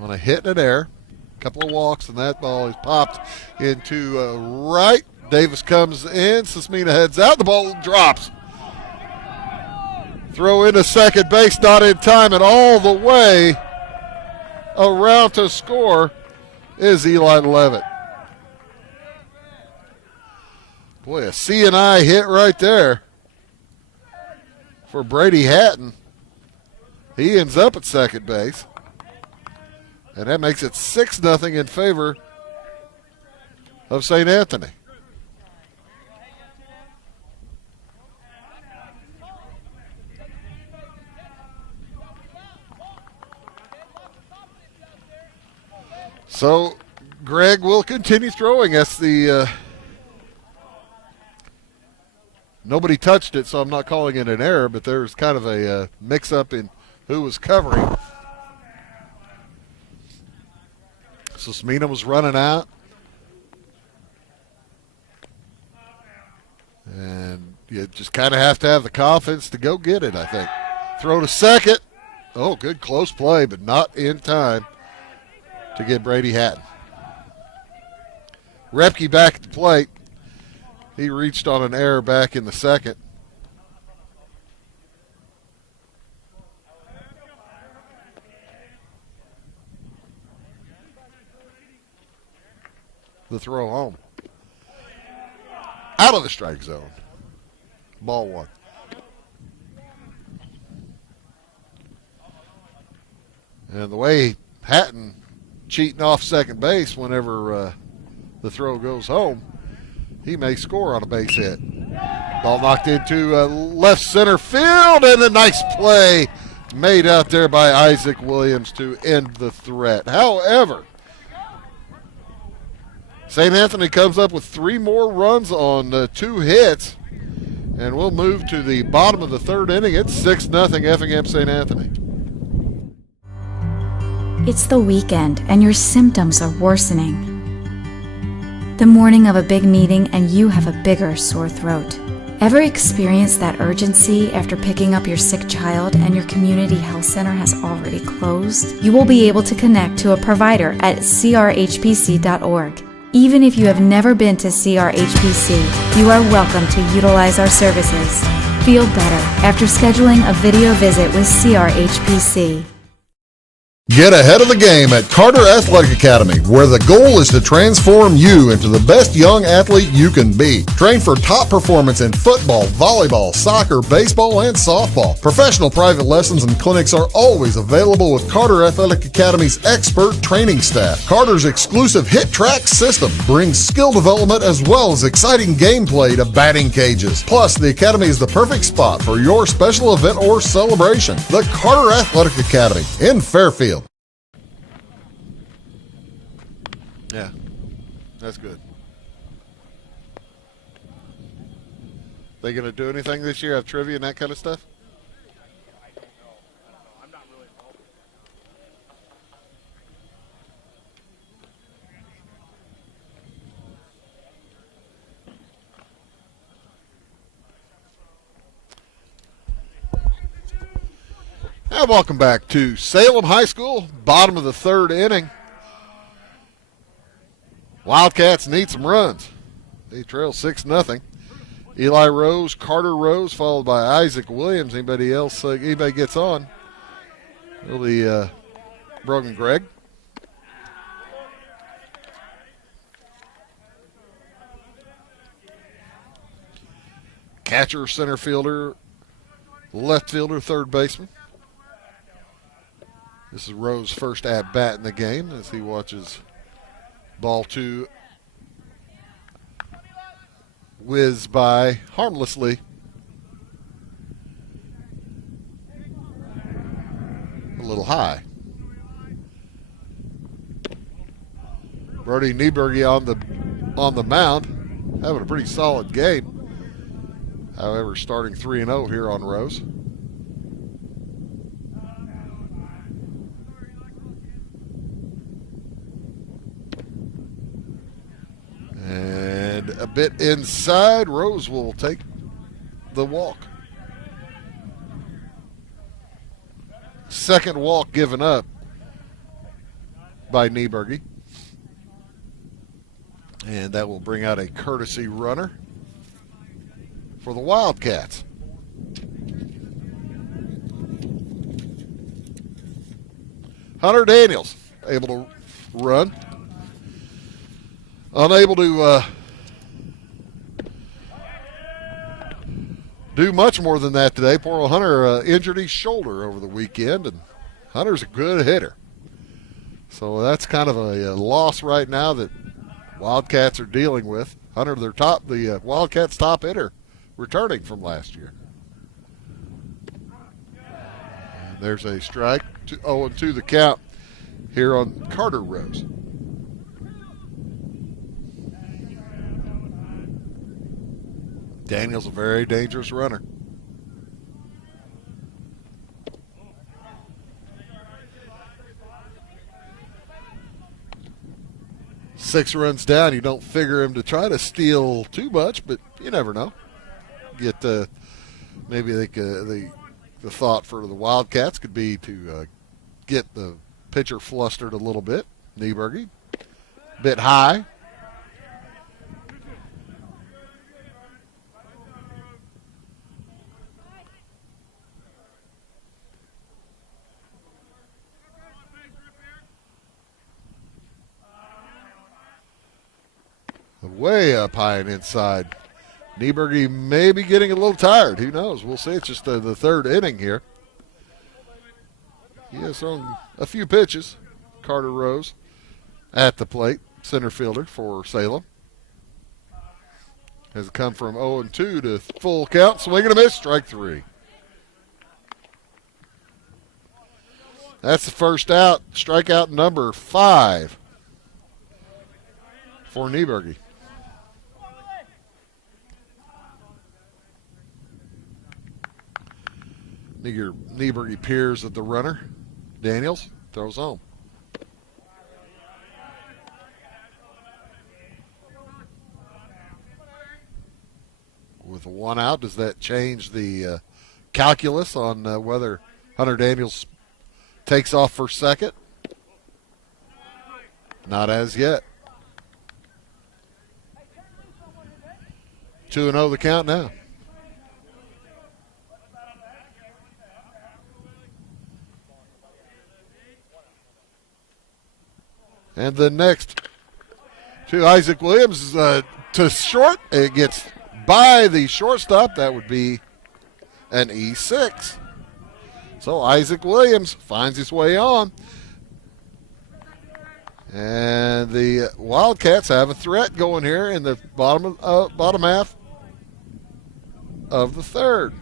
On a hit and an error, a couple of walks, and that ball is popped into right. Davis comes in. Sismina heads out. The ball drops. Throw into second base, not in time, and all the way around to score is Eli Levitt. Boy, a C&I hit right there for Brady Hatton. He ends up at second base. And that makes it 6-0 in favor of St. Anthony. So Greg will continue throwing. That's the nobody touched it, so I'm not calling it an error, but there's kind of a mix-up in who was covering. So Smina was running out. And you just kind of have to have the confidence to go get it, I think. Throw to second. Oh, good close play, but not in time to get Brady Hatton. Repke back at the plate. He reached on an error back in the second. The throw home. Out of the strike zone. Ball 1. And the way Hatton cheating off second base whenever the throw goes home, he may score on a base hit. Ball knocked into left center field, and a nice play made out there by Isaac Williams to end the threat. However, St. Anthony comes up with 3 more runs on 2 hits, and we'll move to the bottom of the 3rd inning. It's 6-0 Effingham St. Anthony. It's the weekend, and your symptoms are worsening. The morning of a big meeting, and you have a bigger sore throat. Ever experienced that urgency after picking up your sick child and your community health center has already closed? You will be able to connect to a provider at crhpc.org. Even if you have never been to CRHPC, you are welcome to utilize our services. Feel better after scheduling a video visit with CRHPC. Get ahead of the game at Carter Athletic Academy, where the goal is to transform you into the best young athlete you can be. Train for top performance in football, volleyball, soccer, baseball, and softball. Professional private lessons and clinics are always available with Carter Athletic Academy's expert training staff. Carter's exclusive Hit Track system brings skill development as well as exciting gameplay to batting cages. Plus, the Academy is the perfect spot for your special event or celebration. The Carter Athletic Academy in Fairfield. Yeah, that's good. They going to do anything this year? Have trivia and that kind of stuff? And welcome back to Salem High School, bottom of the 3rd inning. Wildcats need some runs. They trail 6-0. Eli Rose, Carter Rose, followed by Isaac Williams. Anybody else? Anybody gets on? It'll be Brogan Gregg. Catcher, center fielder, left fielder, third baseman. This is Rose's first at bat in the game as he watches ball 2 whiz by harmlessly. A little high. Brody Nieberge on the mound, having a pretty solid game. However, starting 3-0 here on Rose. bit inside. Rose will take the walk. Second walk given up by Nieberge. And that will bring out a courtesy runner for the Wildcats. Hunter Daniels able to run. Unable to do much more than that today. Poor old Hunter injured his shoulder over the weekend, and Hunter's a good hitter. So that's kind of a loss right now that Wildcats are dealing with. Hunter, the Wildcats' top hitter, returning from last year. And there's a strike. 0-2 the count here on Carter Rose. Daniel's a very dangerous runner. Six runs down, you don't figure him to try to steal too much, but you never know. Get maybe the thought for the Wildcats could be to get the pitcher flustered a little bit. Nieberge, bit high. Way up high and inside. Nieberge may be getting a little tired. Who knows? We'll see. It's just the third inning here. He has thrown a few pitches. Carter Rose at the plate, center fielder for Salem. Has come from 0-2 to full count. Swing and a miss, strike three. That's the first out. Strikeout number 5 for Nieberge. Nieberge peers at the runner. Daniels throws home. With one out, does that change the calculus on whether Hunter Daniels takes off for second? Not as yet. 2-0 the count now. And the next to Isaac Williams to short. It gets by the shortstop. That would be an E6. So Isaac Williams finds his way on. And the Wildcats have a threat going here in the bottom half of the third.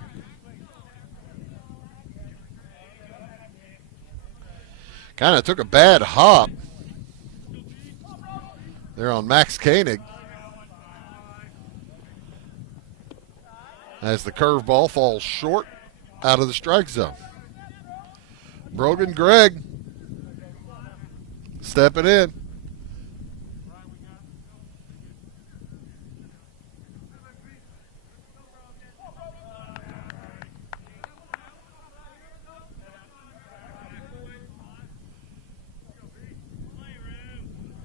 Kind of took a bad hop there on Max Koenig as the curveball falls short out of the strike zone. Brogan Gregg stepping in.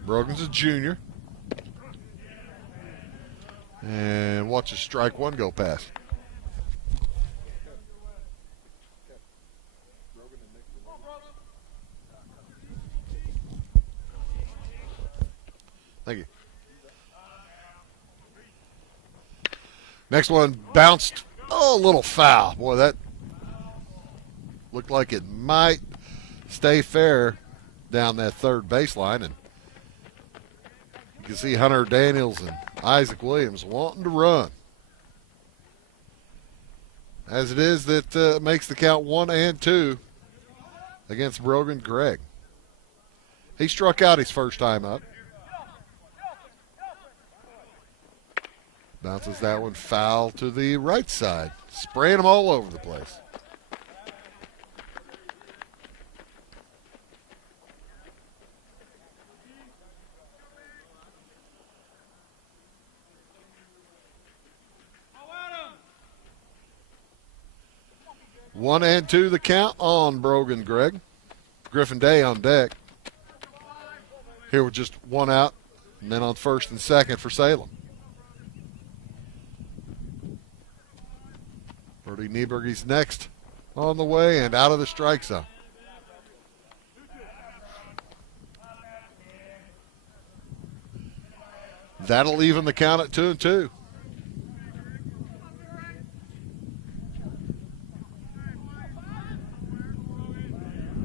Brogan's a junior. And watches strike one go past. Thank you. Next one bounced a little foul. Boy, that looked like it might stay fair down that third baseline. And you can see Hunter Daniels and Isaac Williams wanting to run. As it is, that makes the count 1-2 against Brogan Gregg. He struck out his first time up. Bounces that one foul to the right side. Spraying them all over the place. 1-2 the count on Brogan Gregg. Griffin Day on deck. Here with just one out, and then on first and second for Salem. Brody Nieberge's next on the way and out of the strike zone. That'll even the count at 2-2.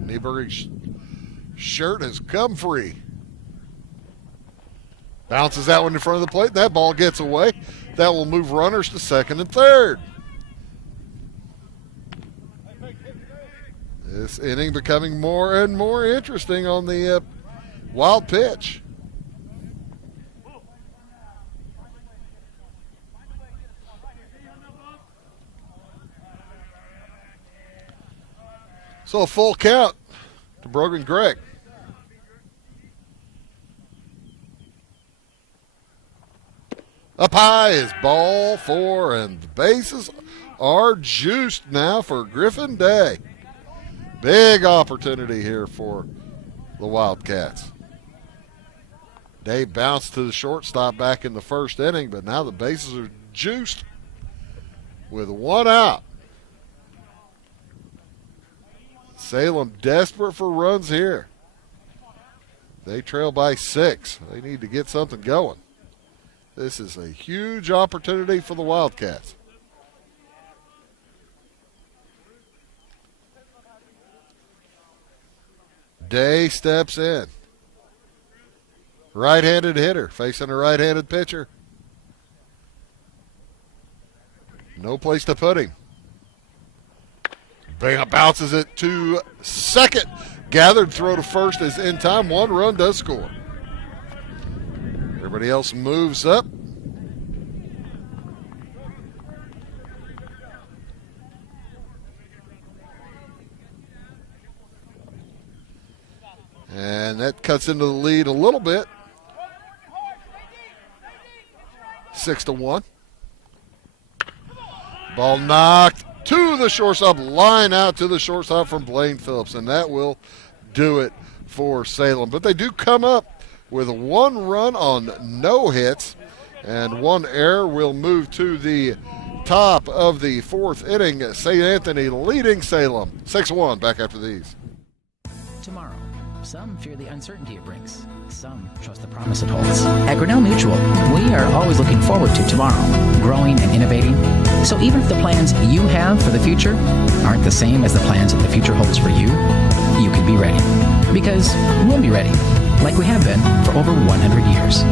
Nieberg's shirt has come free. Bounces that one in front of the plate. That ball gets away. That will move runners to second and third. This inning becoming more and more interesting on the wild pitch. So a full count to Brogan Gregg. Up high is ball 4, and the bases are juiced now for Griffin Day. Big opportunity here for the Wildcats. Day bounced to the shortstop back in the first inning, but now the bases are juiced with one out. Salem desperate for runs here. They trail by 6. They need to get something going. This is a huge opportunity for the Wildcats. Day steps in. Right-handed hitter facing a right-handed pitcher. No place to put him. Bounces it to second. Gathered throw to first is in time. 1 run does score. Everybody else moves up. And that cuts into the lead a little bit. 6-1. Ball knocked to the shortstop, line out to the shortstop from Blaine Phillips, and that will do it for Salem. But they do come up with 1 run on no hits, and 1 error will move to the top of the 4th inning. St. Anthony leading Salem 6-1. Back after these. Tomorrow, some fear the uncertainty it brings. Some trust the promise it holds. At Grinnell Mutual, we are always looking forward to tomorrow, growing and innovating. So even if the plans you have for the future aren't the same as the plans that the future holds for you, you can be ready. Because we'll be ready, like we have been for over 100 years.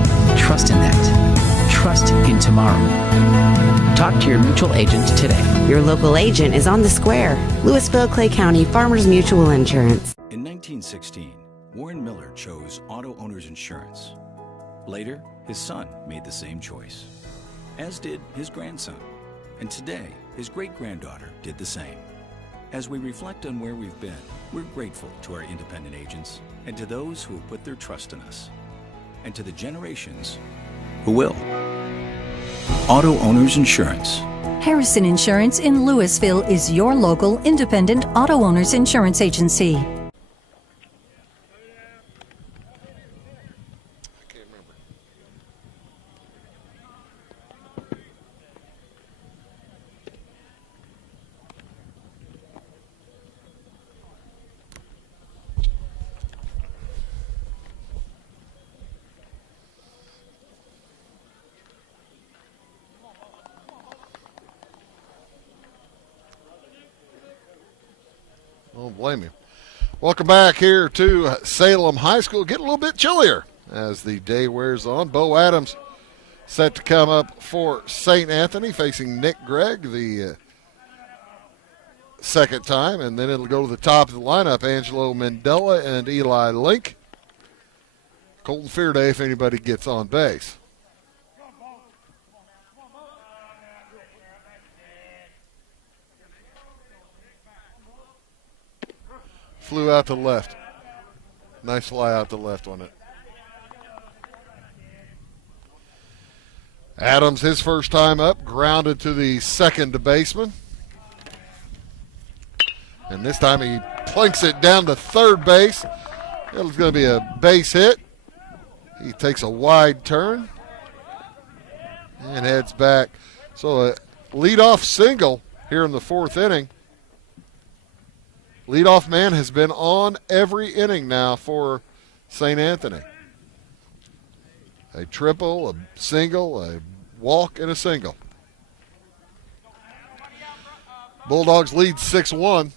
Trust in that. Trust in tomorrow. Talk to your mutual agent today. Your local agent is on the square. Louisville, Clay County Farmers Mutual Insurance. In 1916, Warren Miller chose Auto Owners Insurance. Later, his son made the same choice, as did his grandson. And today, his great-granddaughter did the same. As we reflect on where we've been, we're grateful to our independent agents and to those who have put their trust in us, and to the generations who will. Auto Owners Insurance. Harrison Insurance in Louisville is your local independent auto owners insurance agency. Don't blame you. Welcome back here to Salem High School. Getting a little bit chillier as the day wears on. Bo Adams set to come up for St. Anthony, facing Nick Gregg the second time, and then it'll go to the top of the lineup, Angelo Mandela and Eli Link. Colton Fearday if anybody gets on base. Flew out to the left. Nice fly out to left on it. Adams, his first time up, grounded to the second baseman. And this time he plunks it down to third base. It was going to be a base hit. He takes a wide turn and heads back. So a leadoff single here in the fourth inning. Leadoff man has been on every inning now for St. Anthony. A triple, a single, a walk, and a single. Bulldogs lead 6-1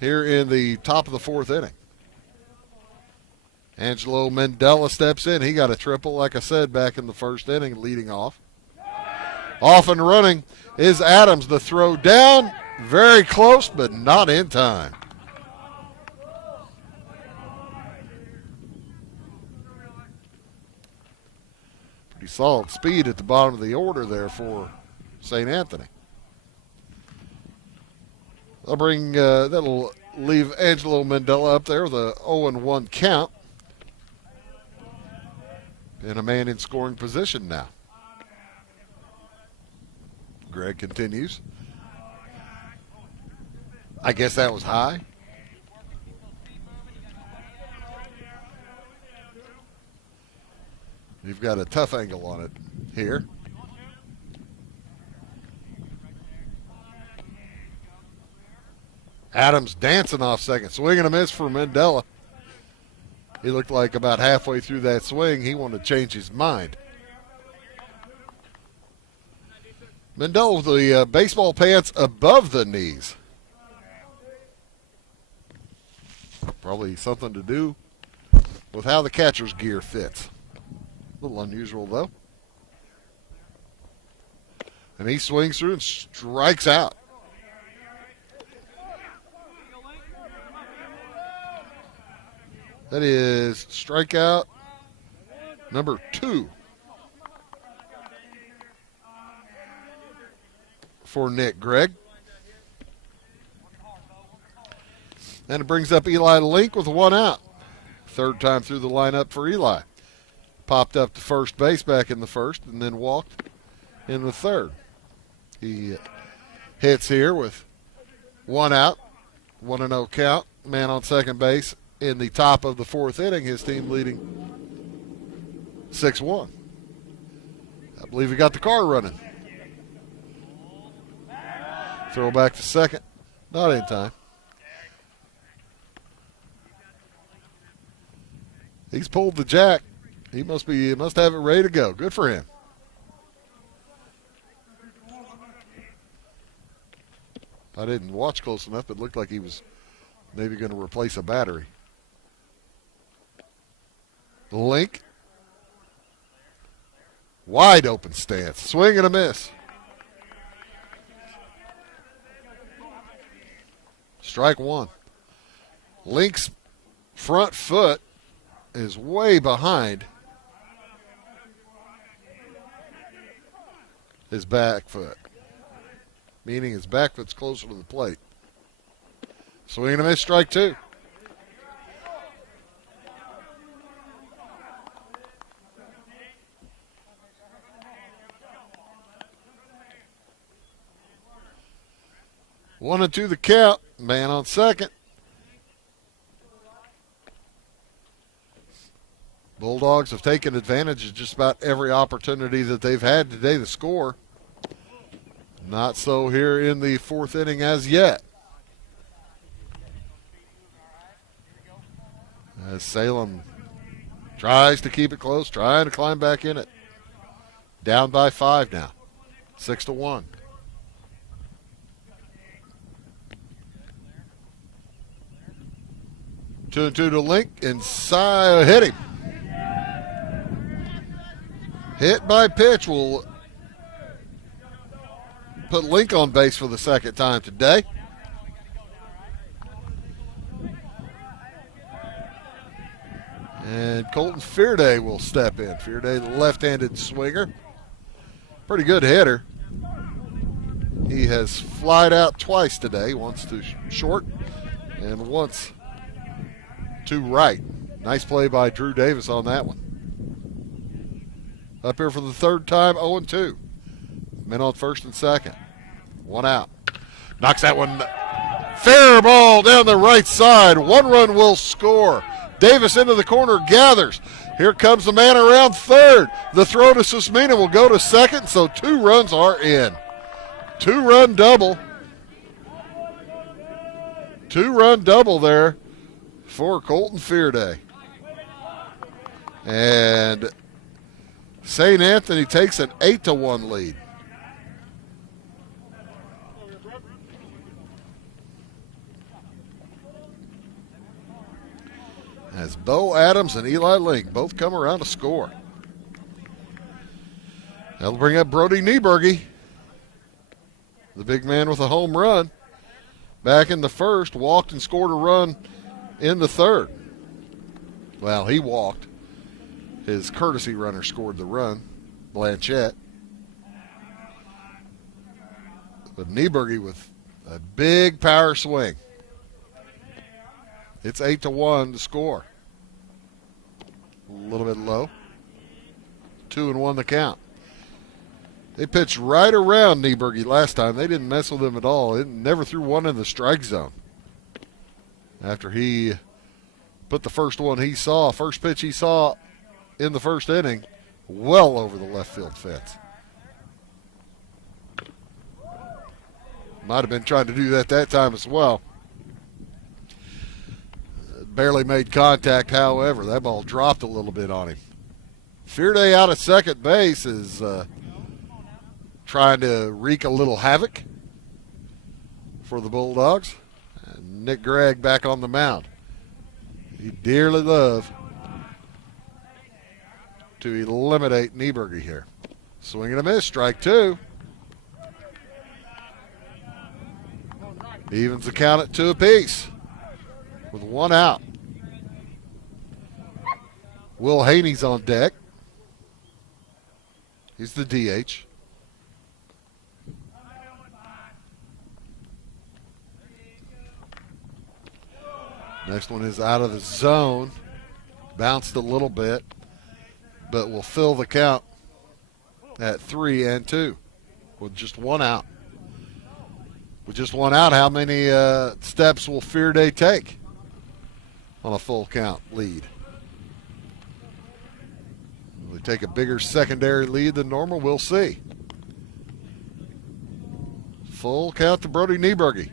here in the top of the fourth inning. Angelo Mandela steps in. He got a triple, like I said, back in the first inning, leading off. Off and running is Adams. The throw down, very close, but not in time. Pretty solid speed at the bottom of the order there for St. Anthony. That'll leave Angelo Mandela up there with a 0-1 count. And a man in scoring position now. Greg continues. I guess that was high. You've got a tough angle on it here. Adams dancing off second. Swing and a miss for Mandela. He looked like about halfway through that swing, he wanted to change his mind. Mandela with the baseball pants above the knees. Probably something to do with how the catcher's gear fits. A little unusual, though. And he swings through and strikes out. That is strikeout number 2 for Nick Gregg. And it brings up Eli Link with 1 out. Third time through the lineup for Eli. Popped up to first base back in the first and then walked in the third. He hits here with 1 out, 1-0 count. Man on second base. In the top of the fourth inning, his team leading 6-1. I believe he got the car running. Throw back to second. Not in time. He's pulled the jack. He must have it ready to go. Good for him. I didn't watch close enough, but it looked like he was maybe going to replace a battery. Link. Wide open stance. Swing and a miss. Strike 1. Link's front foot is way behind his back foot, meaning his back foot's closer to the plate. Swing and a miss, strike 2. One and 2 the count. Man on second. Bulldogs have taken advantage of just about every opportunity that they've had today to score. Not so here in the fourth inning as yet. As Salem tries to keep it close, trying to climb back in it. Down by 5 now. 6-1. Two and 2 to Link. Inside, hit him. Hit by pitch will put Link on base for the second time today. And Colton Fearday will step in. Fearday, the left-handed swinger. Pretty good hitter. He has flied out twice today, once to short and once to right. Nice play by Drew Davis on that one. Up here for the third time, 0-2. Men on first and second. 1 out. Knocks that one Fair ball down the right side. 1 run will score. Davis into the corner, gathers. Here comes the man around third. The throw to Susmina will go to second, so 2 runs are in. 2-run double. 2-run double there for Colton Fearday. And St. Anthony takes an 8-1 lead. As Bo Adams and Eli Link both come around to score. That'll bring up Brody Nieberge, the big man with a home run. Back in the first, walked and scored a run in the third. Well, he walked. His courtesy runner scored the run, Blanchette. But Nieberge with a big power swing. It's 8-1 to score. A little bit low. 2-1 the count. They pitched right around Nieberge last time. They didn't mess with him at all. They never threw one in the strike zone. After he put the first pitch he saw in the first inning, well over the left field fence. Might have been trying to do that time as well. Barely made contact, however. That ball dropped a little bit on him. Fearday out at second base is trying to wreak a little havoc for the Bulldogs. And Nick Gregg back on the mound. He dearly love to eliminate Nieberge here. Swing and a miss, strike 2. Evens the count at 2 apiece with 1 out. Will Haney's on deck. He's the DH. Next one is out of the zone. Bounced a little bit, but will fill the count at 3-2 with just 1 out. With just 1 out, how many steps will Fearday take on a full count lead? Will they take a bigger secondary lead than normal? We'll see. Full count to Brody Nieberge.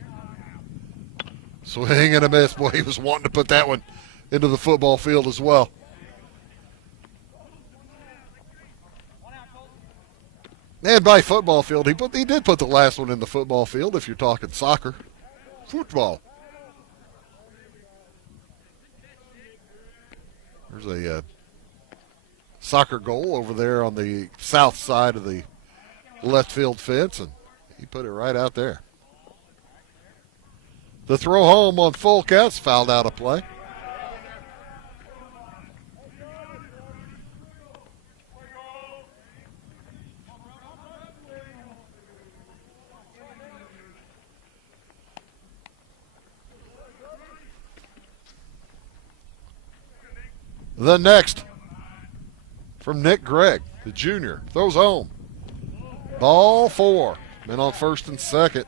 Swing and a miss. Boy, he was wanting to put that one into the football field as well. And by football field, he did put the last one in the football field if you're talking soccer. Football. There's a soccer goal over there on the south side of the left field fence, and he put it right out there. The throw home on full counts, fouled out of play. The next from Nick Gregg, the junior, throws home. Ball 4. Men on first and second.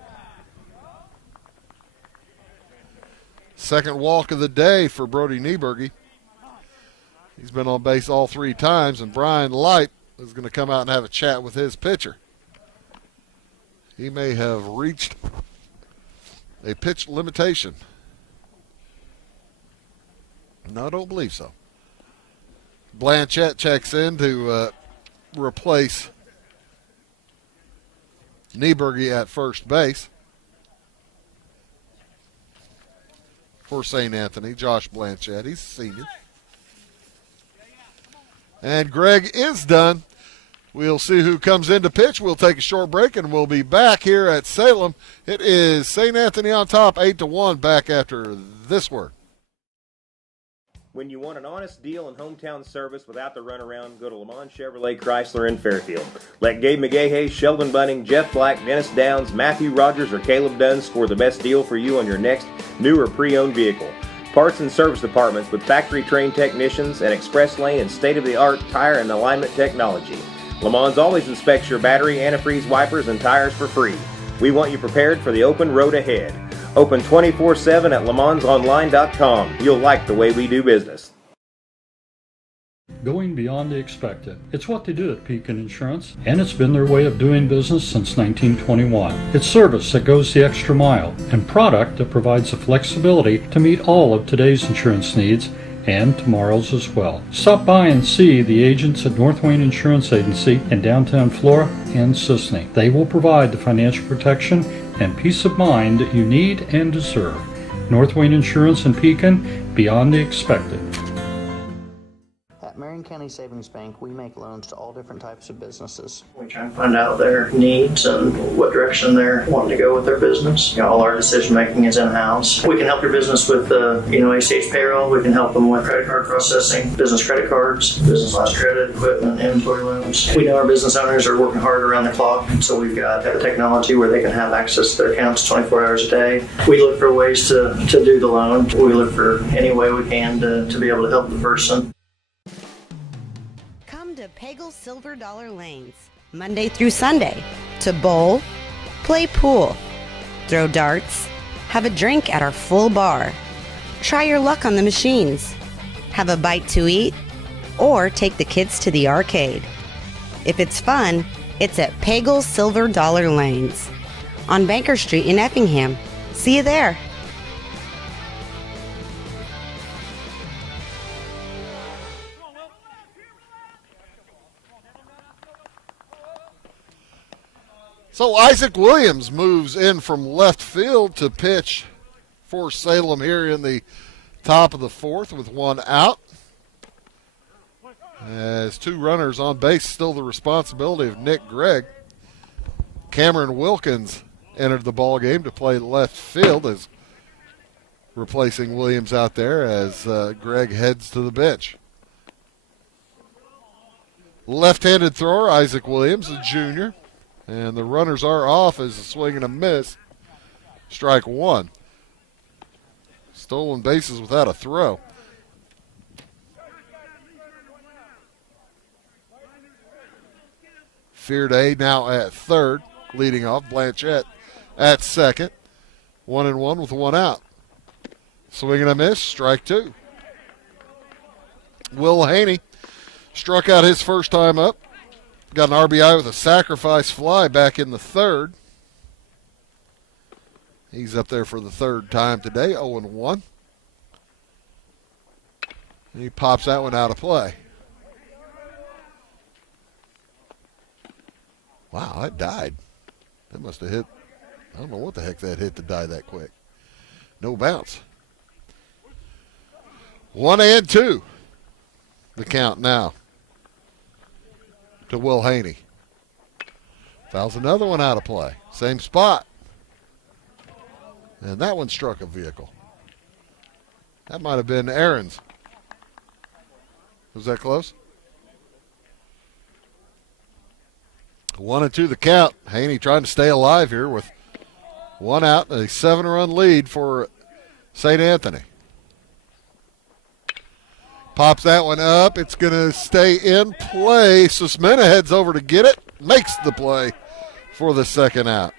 Second walk of the day for Brody Nieberge. He's been on base all 3 times, and Brian Light is going to come out and have a chat with his pitcher. He may have reached a pitch limitation. No, I don't believe so. Blanchette checks in to replace Nieberge at first base for St. Anthony. Josh Blanchette, he's a senior. And Greg is done. We'll see who comes in to pitch. We'll take a short break, and we'll be back here at Salem. It is St. Anthony on top, 8-1, back after this word. When you want an honest deal and hometown service without the runaround, go to Lamont Chevrolet Chrysler in Fairfield. Let Gabe McGahey, Sheldon Bunning, Jeff Black, Dennis Downs, Matthew Rogers, or Caleb Dunn score the best deal for you on your next new or pre-owned vehicle. Parts and service departments with factory-trained technicians and express lane and state-of-the-art tire and alignment technology. Lamont's always inspects your battery, antifreeze wipers, and tires for free. We want you prepared for the open road ahead. Open 24/7 at lemonsonline.com. You'll like the way we do business. Going beyond the expected. It's what they do at Pekin Insurance, and it's been their way of doing business since 1921. It's service that goes the extra mile, and product that provides the flexibility to meet all of today's insurance needs and tomorrow's as well. Stop by and see the agents at North Wayne Insurance Agency in downtown Flora and Sisney. They will provide the financial protection and peace of mind that you need and deserve. North Wayne Insurance in Pekin, beyond the expected. At Marion County Savings Bank, we make loans to all different types of businesses. We try and find out their needs and what direction they're wanting to go with their business. All our decision making is in-house. We can help your business with ACH payroll. We can help them with credit card processing, business credit cards, business lines credit, equipment, inventory loans. We know our business owners are working hard around the clock, so we've got the technology where they can have access to their accounts 24 hours a day. We look for ways to do the loan. We look for any way we can to be able to help the person. To Pagel's Silver Dollar Lanes, Monday through Sunday, to bowl, play pool, throw darts, have a drink at our full bar, try your luck on the machines, have a bite to eat, or take the kids to the arcade. If it's fun, it's at Pagel's Silver Dollar Lanes on Banker Street in Effingham. See you there. So Isaac Williams moves in from left field to pitch for Salem here in the top of the fourth with one out. As two runners on base, still the responsibility of Nick Gregg. Cameron Wilkins entered the ball game to play left field as replacing Williams out there as Gregg heads to the bench. Left-handed thrower Isaac Williams, a junior. And the runners are off as a swing and a miss. Strike one. Stolen bases without a throw. Fearday now at third, leading off. Blanchette at second. 1-1 with one out. Swing and a miss, strike two. Will Haney struck out his first time up. Got an RBI with a sacrifice fly back in the third. He's up there for the third time today, 0-1. And he pops that one out of play. Wow, that died. That must have hit. I don't know what the heck that hit to die that quick. No bounce. 1-2. The count now to Will Haney. Fouls another one out of play. Same spot. And that one struck a vehicle. That might have been Aaron's. Was that close? 1-2 the count. Haney trying to stay alive here with one out and a 7-run lead for St. Anthony. Pops that one up. It's going to stay in play. Susmena heads over to get it. Makes the play for the second out.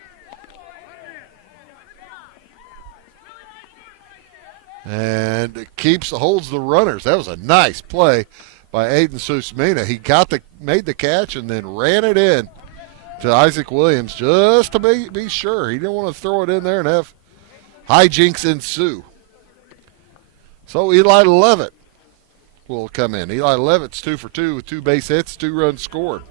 And holds the runners. That was a nice play by Aiden Susmena. He made the catch and then ran it in to Isaac Williams just to be sure. He didn't want to throw it in there and have hijinks ensue. So Eli Levitt will come in. Eli Levitt's 2 for 2 with 2 base hits, 2 runs scored.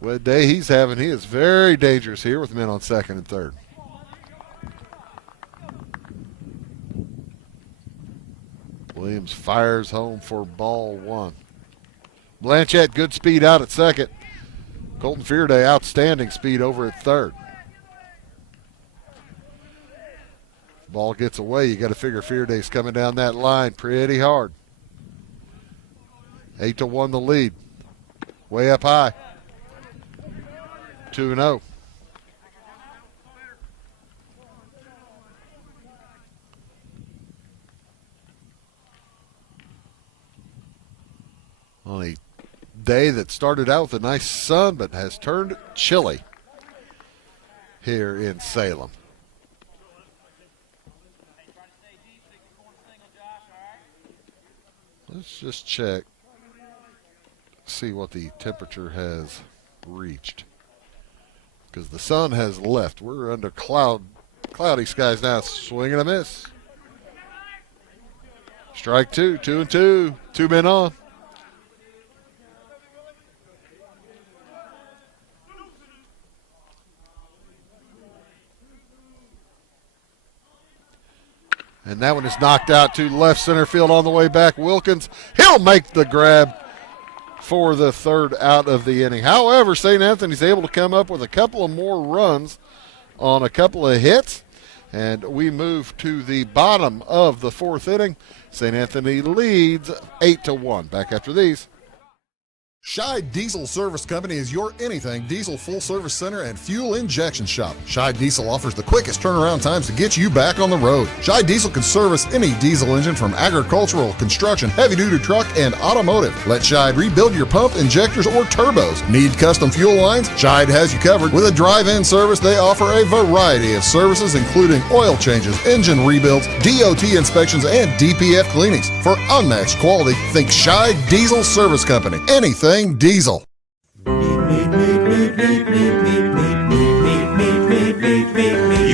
What a day he's having. He is very dangerous here with men on second and third. Williams fires home for ball one. Blanchette, good speed out at second. Colton Fearday, outstanding speed over at third. Ball gets away. You got to figure Fearday's coming down that line pretty hard. 8-1 the lead. Way up high. 2-0. On a day that started out with a nice sun but has turned chilly here in Salem. Let's just check. See what the temperature has reached. Because the sun has left. We're under cloudy skies now. Swing and a miss. Strike two, 2-2. 2 men on. And that one is knocked out to left center field on the way back. Wilkins, he'll make the grab for the third out of the inning. However, St. Anthony's able to come up with a couple of more runs on a couple of hits. And we move to the bottom of the fourth inning. St. Anthony leads 8-1. Back after these. Scheid Diesel Service Company is your anything diesel full service center and fuel injection shop. Scheid Diesel offers the quickest turnaround times to get you back on the road. Scheid Diesel can service any diesel engine from agricultural, construction, heavy-duty truck, and automotive. Let Scheid rebuild your pump, injectors, or turbos. Need custom fuel lines? Scheid has you covered. With a drive-in service, they offer a variety of services including oil changes, engine rebuilds, DOT inspections, and DPF cleanings. For unmatched quality, think Scheid Diesel Service Company. Anything diesel. You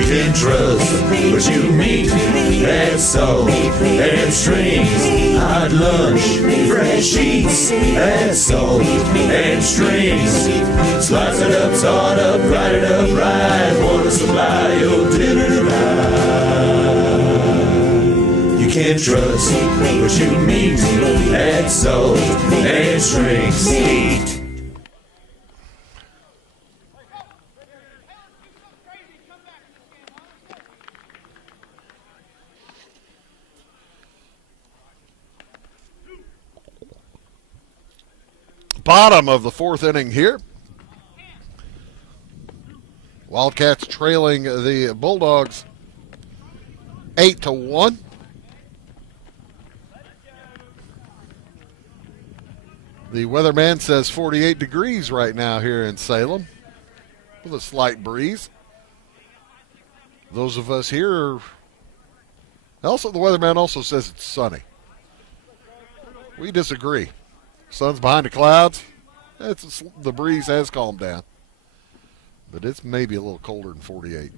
can trust what you meet at Salt and Strings. Hot lunch, fresh sheets at Salt and Strings. Slice it up, salt up, grind it up right. Want to supply your dinner tonight. You can trust what you meet at Salt and Strings. Bottom of the fourth inning here. Wildcats trailing the Bulldogs 8-1. The weatherman says 48 degrees right now here in Salem with a slight breeze. Those of us here are, also the weatherman also says it's sunny. We disagree. Sun's behind the clouds. The breeze has calmed down. But it's maybe a little colder than 48.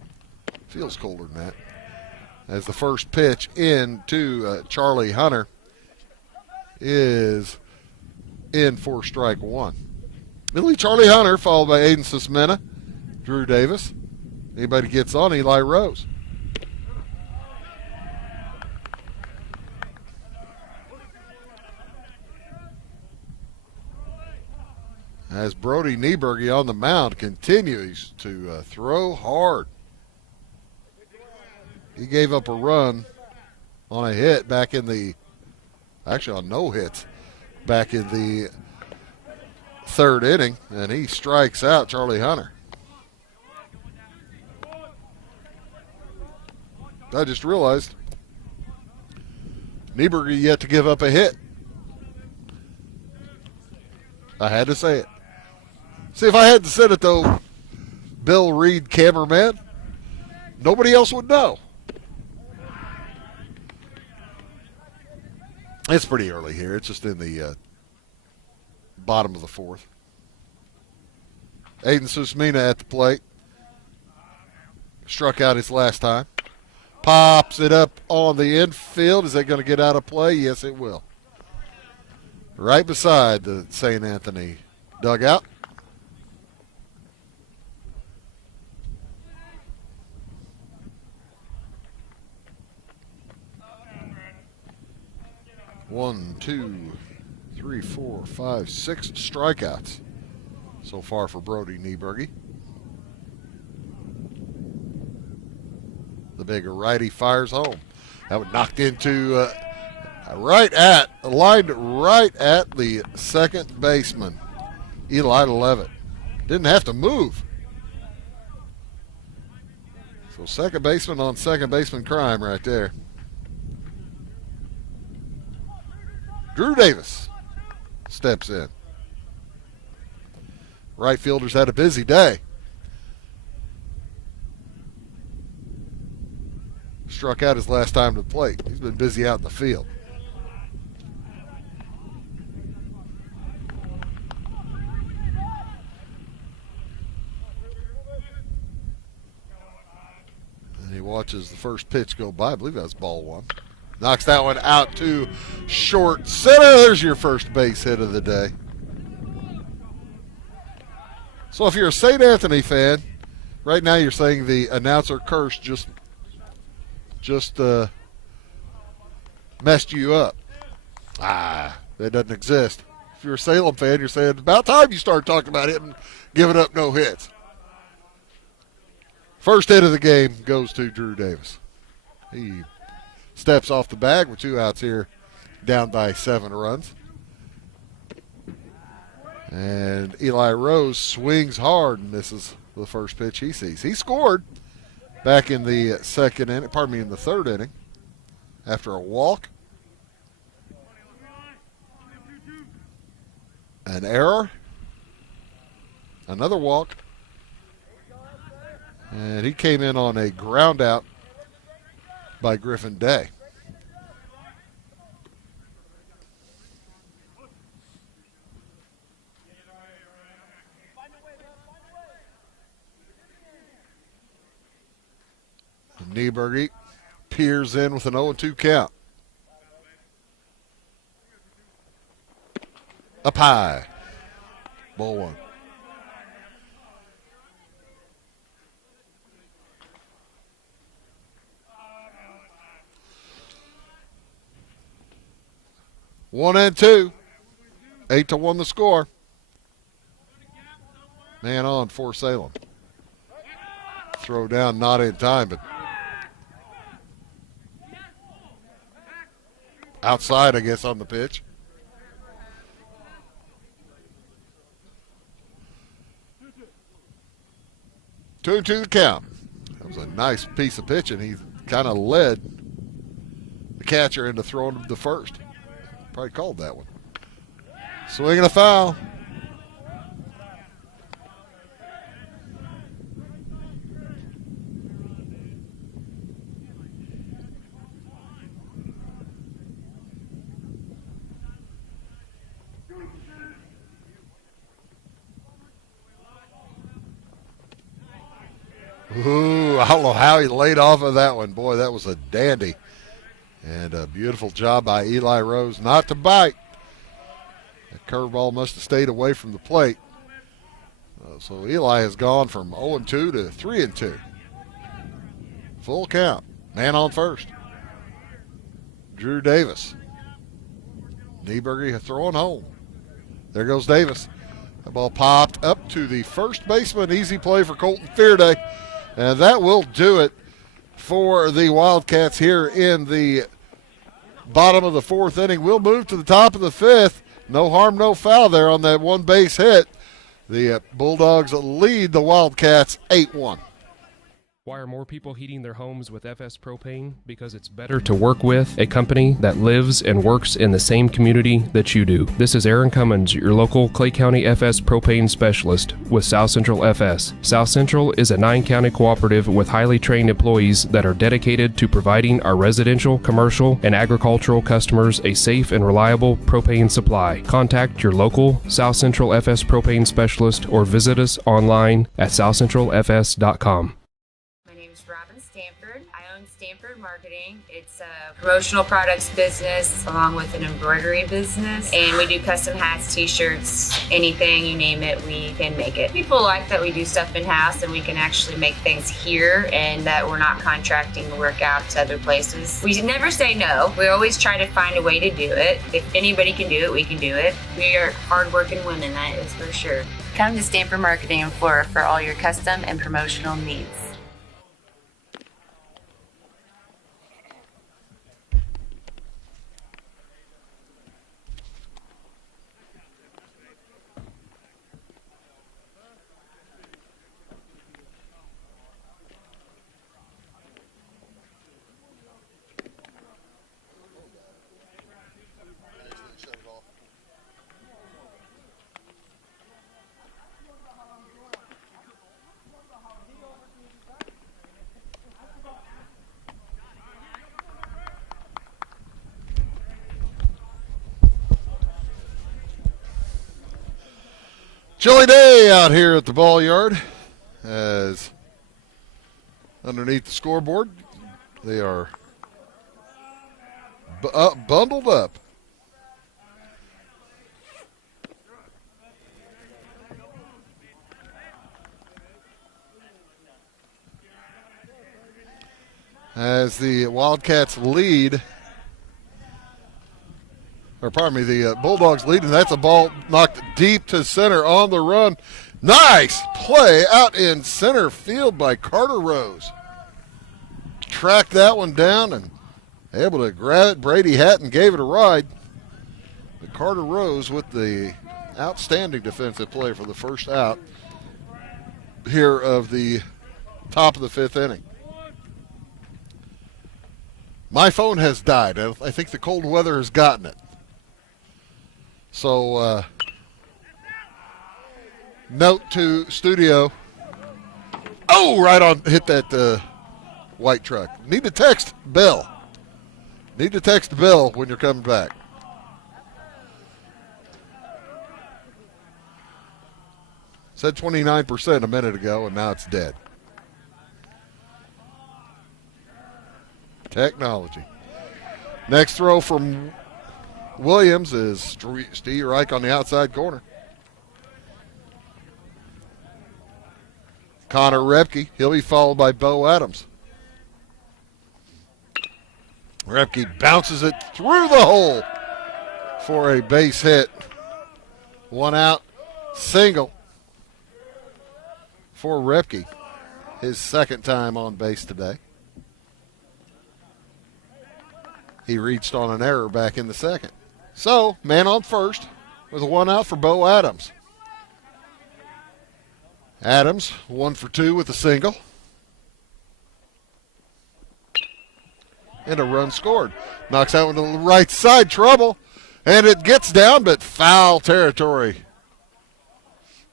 Feels colder than that. As the first pitch into Charlie Hunter is in for strike one. Billy Charlie Hunter, followed by Aiden Susmena, Drew Davis. Anybody gets on, Eli Rose. As Brody Nieberge on the mound continues to throw hard. He gave up a run on a hit back in the, actually on no hits, back in the third inning, and he strikes out Charlie Hunter. I just realized Nieberge yet to give up a hit. I had to say it. See, if I hadn't said it, though, Bill Reed, cameraman, nobody else would know. It's pretty early here. It's just in the bottom of the fourth. Aiden Susmena at the plate. Struck out his last time. Pops it up on the infield. Is that going to get out of play? Yes, it will. Right beside the St. Anthony dugout. One, two, three, four, five, six strikeouts so far for Brody Nieberge. The big righty fires home. That one knocked into lined right at the second baseman, Eli Levitt. Didn't have to move. So second baseman on second baseman crime right there. Drew Davis steps in. Right fielder's had a busy day. Struck out his last time to the plate. He's been busy out in the field. watches the first pitch go by. I believe that's ball one. Knocks that one out to short center. There's your first base hit of the day. So if you're a St. Anthony fan, right now you're saying the announcer curse just messed you up. That doesn't exist. If you're a Salem fan, you're saying about time you start talking about him giving up no hits. First hit of the game goes to Drew Davis. He steps off the bag with 2 outs here, down by 7 runs. And Eli Rose swings hard and misses the first pitch he sees. He scored back in the in the third inning after a walk, an error, another walk, and he came in on a ground out by Griffin Day. Nieberg peers in with an 0-2 count. Up high. Ball one. One and two. 8-1 the score. Man on for Salem. Throw down not in time, but outside, I guess, on the pitch. Two and two the count. That was a nice piece of pitching. He kind of led the catcher into throwing him the first. Probably called that one. Swinging a foul. Ooh, I don't know how he laid off of that one. Boy, that was a dandy. And a beautiful job by Eli Rose not to bite. That curveball must have stayed away from the plate. So Eli has gone from 0-2 to 3-2. Full count. Man on first. Drew Davis. Nieberg throwing home. There goes Davis. The ball popped up to the first baseman. Easy play for Colton Fearday. And that will do it for the Wildcats here in the bottom of the fourth inning. We'll move to the top of the fifth. No harm, no foul there on that one base hit. The Bulldogs lead the Wildcats 8-1. Why are more people heating their homes with FS Propane? Because it's better to work with a company that lives and works in the same community that you do. This is Aaron Cummins, your local Clay County FS Propane specialist with South Central FS. South Central is a 9-county cooperative with highly trained employees that are dedicated to providing our residential, commercial, and agricultural customers a safe and reliable propane supply. Contact your local South Central FS Propane specialist or visit us online at southcentralfs.com. Stanford Marketing. It's a promotional products business along with an embroidery business, and we do custom hats, t-shirts, anything, you name it, we can make it. People like that we do stuff in-house and we can actually make things here and that we're not contracting work out to other places. We never say no. We always try to find a way to do it. If anybody can do it, we can do it. We are hardworking women, that is for sure. Come to Stanford Marketing in Flora for all your custom and promotional needs. Chilly day out here at the ball yard as underneath the scoreboard. They are bundled up. As the Wildcats lead, or pardon me, the Bulldogs lead, and that's a ball knocked deep to center on the run. Nice play out in center field by Carter Rose. Tracked that one down and able to grab it. Brady Hatton gave it a ride. But Carter Rose with the outstanding defensive play for the first out here of the top of the fifth inning. My phone has died. I think the cold weather has gotten it. So, note to studio. Oh, right on, hit that white truck. Need to text Bill. Need to text Bill when you're coming back. Said 29% a minute ago, and now it's dead. Technology. Next throw from Williams is Steve Reich on the outside corner. Connor Repke, he'll be followed by Bo Adams. Repke bounces it through the hole for a base hit. One out, single for Repke. His second time on base today. He reached on an error back in the second. So, man on first with a one out for Bo Adams. Adams, 1 for 2 with a single. And a run scored. Knocks out into the right side, trouble. And it gets down, but foul territory.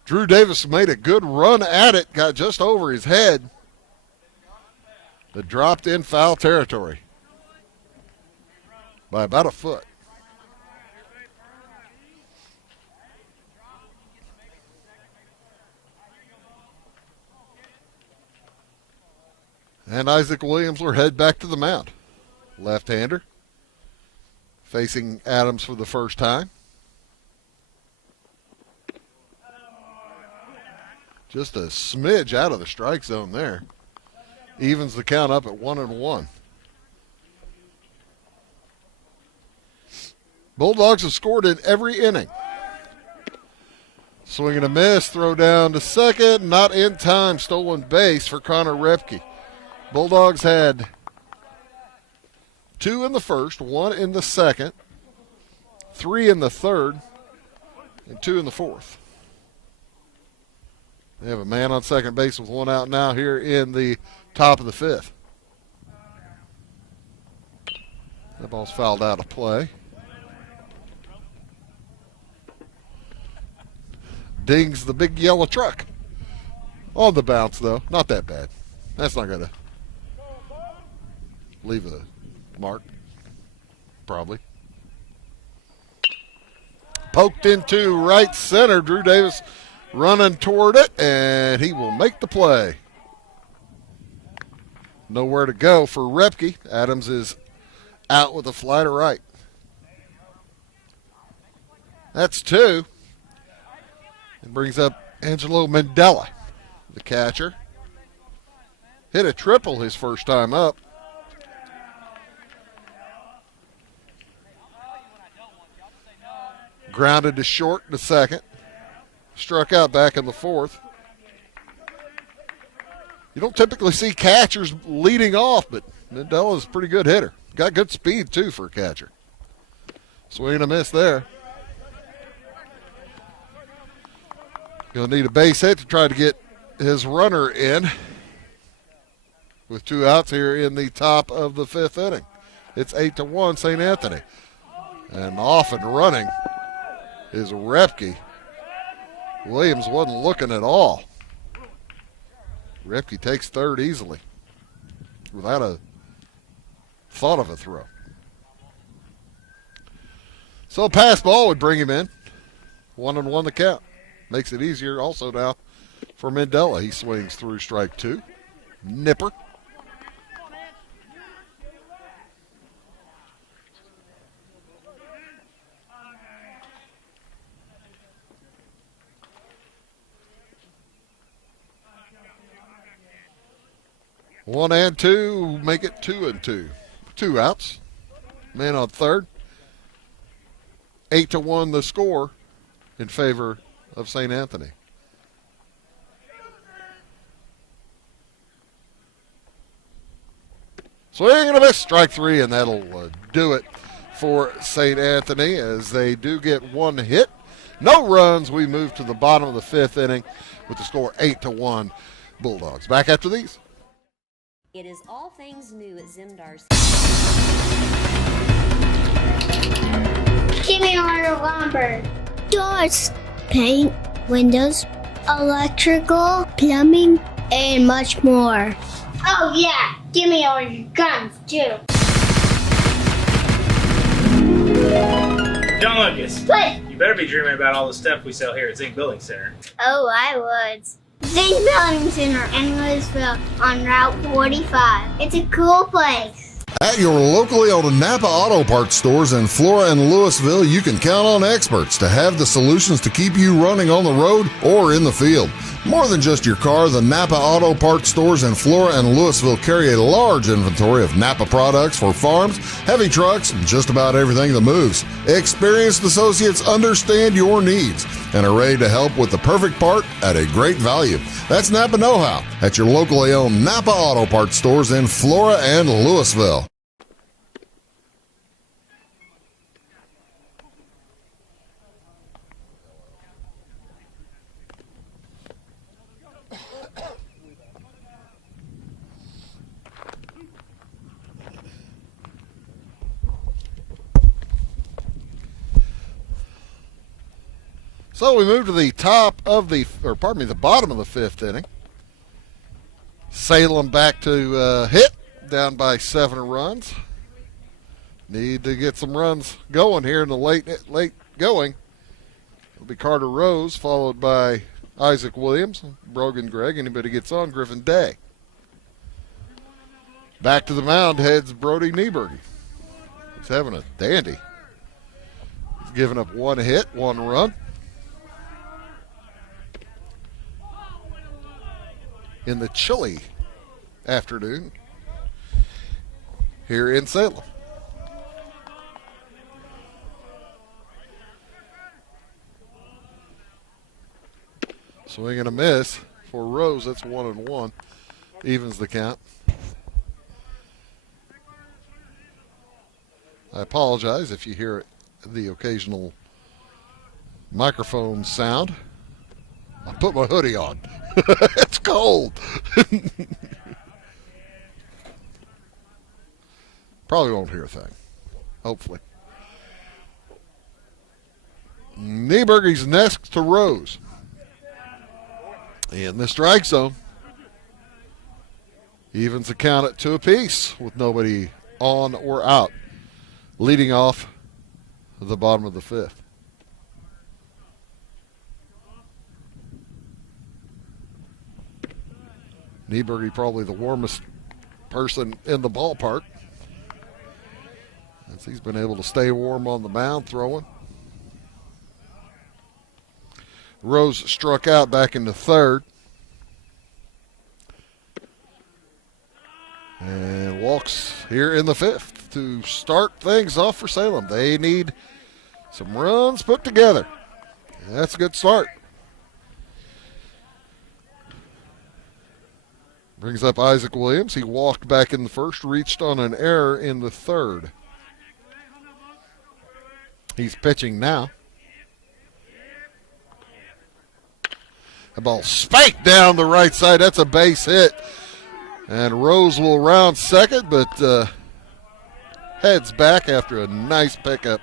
Drew Davis made a good run at it, got just over his head. But dropped in foul territory by about a foot. And Isaac Williams will head back to the mound. Left-hander facing Adams for the first time. Just a smidge out of the strike zone there. Evens the count up at 1-1. Bulldogs have scored in every inning. Swing and a miss, throw down to second, not in time, stolen base for Connor Repke. Bulldogs had 2 in the first, 1 in the second, 3 in the third, and 2 in the fourth. They have a man on second base with 1 out now here in the top of the fifth. That ball's fouled out of play. Dings the big yellow truck. On the bounce, though. Not that bad. That's not going to leave a mark. Probably. Poked into right center. Drew Davis running toward it, and he will make the play. Nowhere to go for Repke. Adams is out with a fly to right. That's 2. It brings up Angelo Mandela, the catcher. Hit a triple his first time up. Grounded to short in the second. Struck out back in the fourth. You don't typically see catchers leading off, but Mandela's a pretty good hitter. Got good speed, too, for a catcher. Swing and a miss there. Going to need a base hit to try to get his runner in with 2 outs here in the top of the fifth inning. It's 8-1 St. Anthony. And off and running is Repke. Williams wasn't looking at all. Repke takes third easily without a thought of a throw. So pass ball would bring him in. 1-1 the count. Makes it easier also now for Mandela. He swings through strike 2. Nipper. 1 and 2 make it 2 and 2. 2 outs. Man on third. 8-1 the score in favor of St. Anthony. Swing and a miss, strike 3, and that'll do it for St. Anthony as they do get one hit. No runs. We move to the bottom of the 5th inning with the score 8-1 Bulldogs. Back after these. It is all things new at Zimdar's. Give me our lumber. Doors, paint, windows, electrical, plumbing, and much more. Oh yeah, give me all your guns too. John Lucas. What? You better be dreaming about all the stuff we sell here at Zink Building Center. Oh, I would. Zink Building Center in Louisville on Route 45. It's a cool place. At your locally owned Napa Auto Parts stores in Flora and Louisville, you can count on experts to have the solutions to keep you running on the road or in the field. More than just your car, the Napa Auto Parts stores in Flora and Louisville carry a large inventory of Napa products for farms, heavy trucks, and just about everything that moves. Experienced associates understand your needs and are ready to help with the perfect part at a great value. That's Napa know-how at your locally owned Napa Auto Parts stores in Flora and Louisville. So we move to the the bottom of the 5th inning. Salem back to hit, down by 7 runs. Need to get some runs going here in the late going. It'll be Carter Rose, followed by Isaac Williams, Brogan Gregg. Anybody gets on, Griffin Day. Back to the mound heads Brody Nieberg. He's having a dandy. He's given up 1 hit, 1 run. In the chilly afternoon here in Salem. Swing and a miss for Rose. That's 1-1. Evens the count. I apologize if you hear the occasional microphone sound. I put my hoodie on. It's cold. Probably won't hear a thing. Hopefully. Nieberg, he's next to Rose. In the strike zone. Evens the count at 2 apiece with nobody on or out. Leading off the bottom of the 5th. Nieberg, probably the warmest person in the ballpark, as he's been able to stay warm on the mound throwing. Rose struck out back into 3rd. And walks here in the 5th to start things off for Salem. They need some runs put together. That's a good start. Brings up Isaac Williams. He walked back in the 1st, reached on an error in the 3rd. He's pitching now. The ball spanked down the right side. That's a base hit. And Rose will round 2nd, but heads back after a nice pickup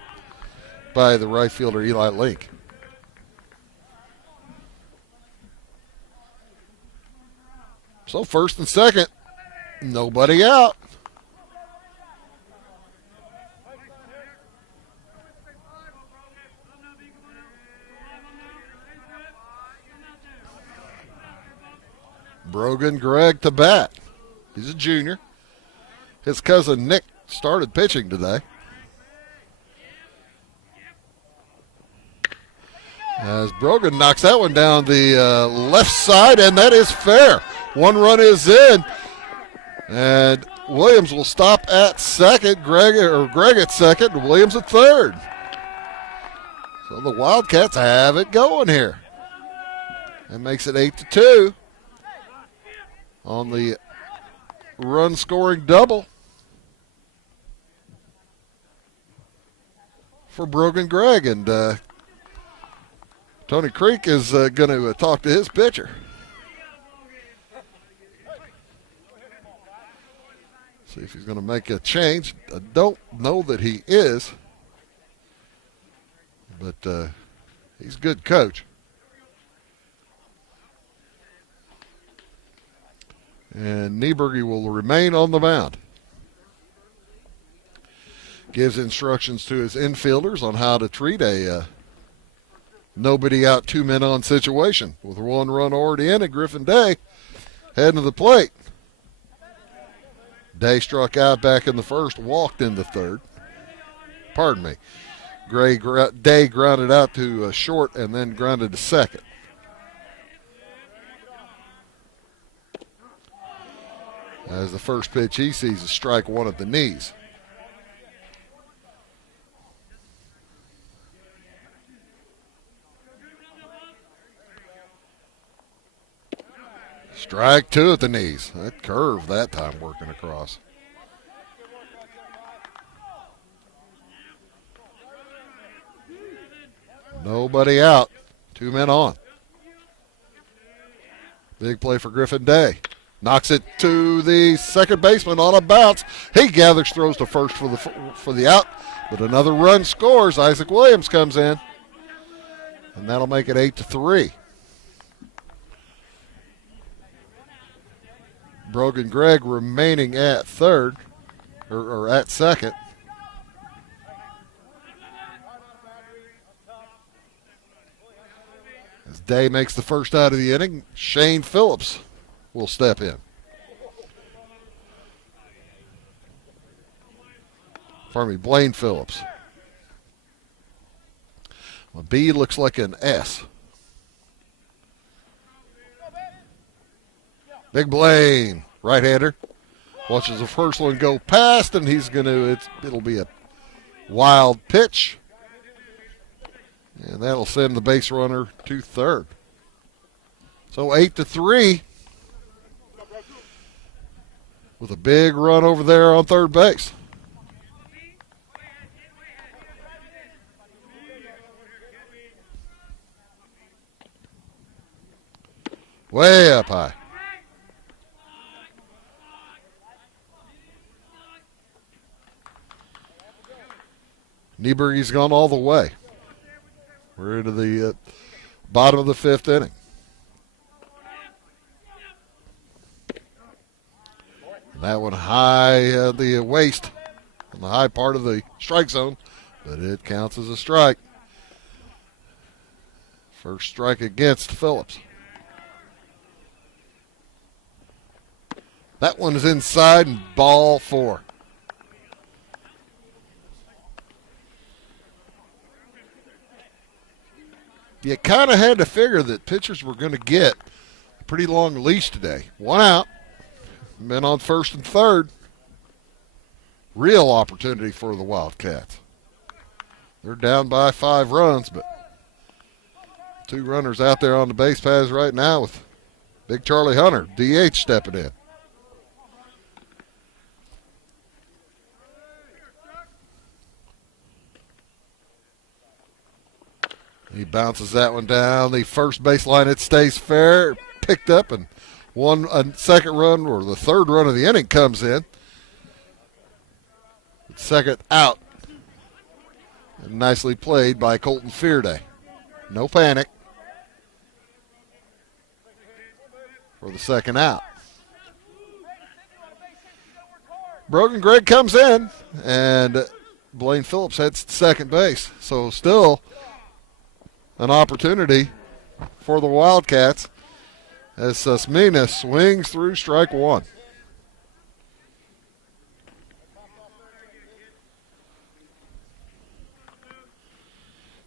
by the right fielder, Eli Link. So 1st and 2nd, nobody out. Brogan Gregg to bat. He's a junior. His cousin Nick started pitching today. As Brogan knocks that one down the left side, and that is fair. 1 run is in. And Williams will stop at second. Greg at second, and Williams at third. So the Wildcats have it going here. That makes it 8-2 on the run-scoring double for Brogan Gregg. And Tony Creek is going to talk to his pitcher. See if he's going to make a change. I don't know that he is, but he's a good coach. And Nieberge will remain on the mound. Gives instructions to his infielders on how to treat a nobody out, 2 men on situation. With 1 run already in it, Griffin Day heading to the plate. Day struck out back in the first, walked in the third. Pardon me. Day grounded out to short and then grounded to second. As the first pitch he sees is strike 1 at the knees. Strike 2 at the knees. That curve that time working across. Nobody out. 2 men on. Big play for Griffin Day. Knocks it to the second baseman on a bounce. He gathers, throws to first for the out, but another run scores. Isaac Williams comes in, and that'll make it 8-3. Brogan Gregg remaining at third, or at second. As Day makes the first out of the inning, Shane Phillips will step in. Pardon me, Blaine Phillips. A B looks like an S. Big Blaine, right-hander. Watches the first one go past, and he's going to, it'll be a wild pitch. And that'll send the base runner to third. So 8-3 with a big run over there on third base. Way up high. Nieberge's gone all the way. We're into the bottom of the 5th inning. That one high the waist on the high part of the strike zone, but it counts as a strike. First strike against Phillips. That one is inside and ball 4. You kind of had to figure that pitchers were going to get a pretty long leash today. 1 out, men on first and third. Real opportunity for the Wildcats. They're down by 5 runs, but 2 runners out there on the base paths right now with Big Charlie Hunter, DH, stepping in. He bounces that one down the first baseline. It stays fair, picked up, and a second run, or the third run of the inning, comes in. Second out. And nicely played by Colton Fearday. No panic for the second out. Brogan Gregg comes in, and Blaine Phillips heads to second base. So still an opportunity for the Wildcats as Susmina swings through strike 1.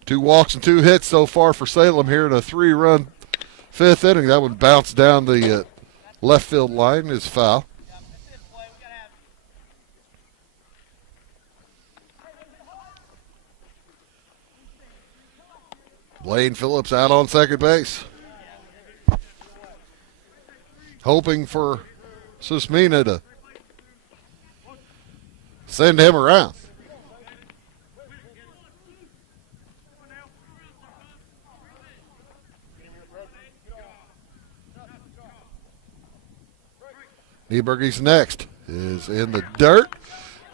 Two walks and 2 hits so far for Salem here in a 3-run 5th inning. That one bounced down the left field line, is foul. Blaine Phillips out on second base. Hoping for Susmina to send him around. Nieberge's next is in the dirt,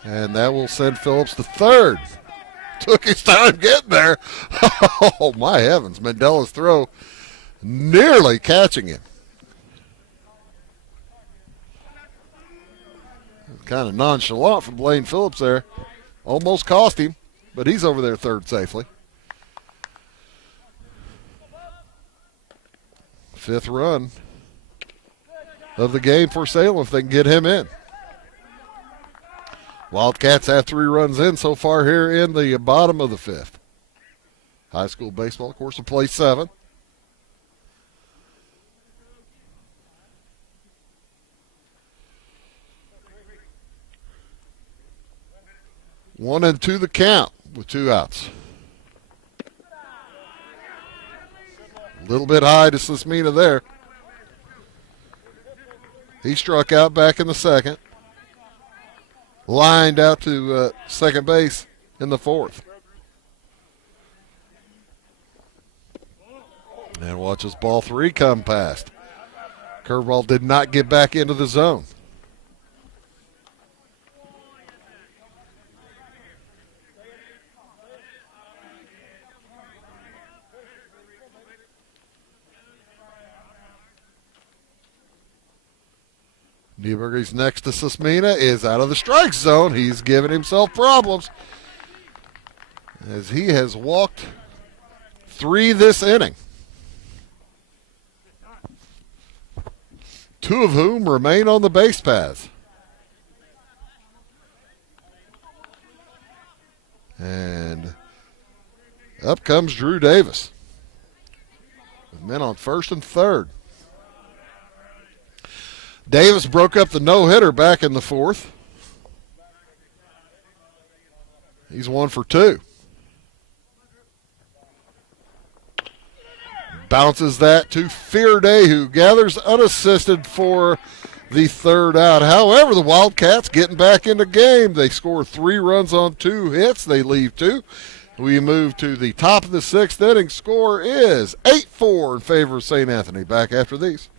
and that will send Phillips to third. Took his time getting there. Oh, my heavens. Mandela's throw nearly catching him. Kind of nonchalant from Blaine Phillips there. Almost cost him, but he's over there third safely. Fifth run of the game for Salem if they can get him in. Wildcats have 3 runs in so far here in the bottom of the fifth. High school baseball, of course, will play 7. One and 2 the count with 2 outs. A little bit high to Susmina there. He struck out back in the second. Lined out to second base in the fourth. And watch this ball 3 come past. Curveball did not get back into the zone. Nieberger's next to Susmina is out of the strike zone. He's giving himself problems as he has walked 3 this inning. 2 of whom remain on the base paths. And up comes Drew Davis with men on first and third. Davis broke up the no-hitter back in the fourth. He's 1 for 2. Bounces that to Fearday, who gathers unassisted for the third out. However, the Wildcats getting back in the game. They score 3 runs on 2 hits. They leave 2. We move to the top of the 6th inning. Score is 8-4 in favor of St. Anthony. Back after these.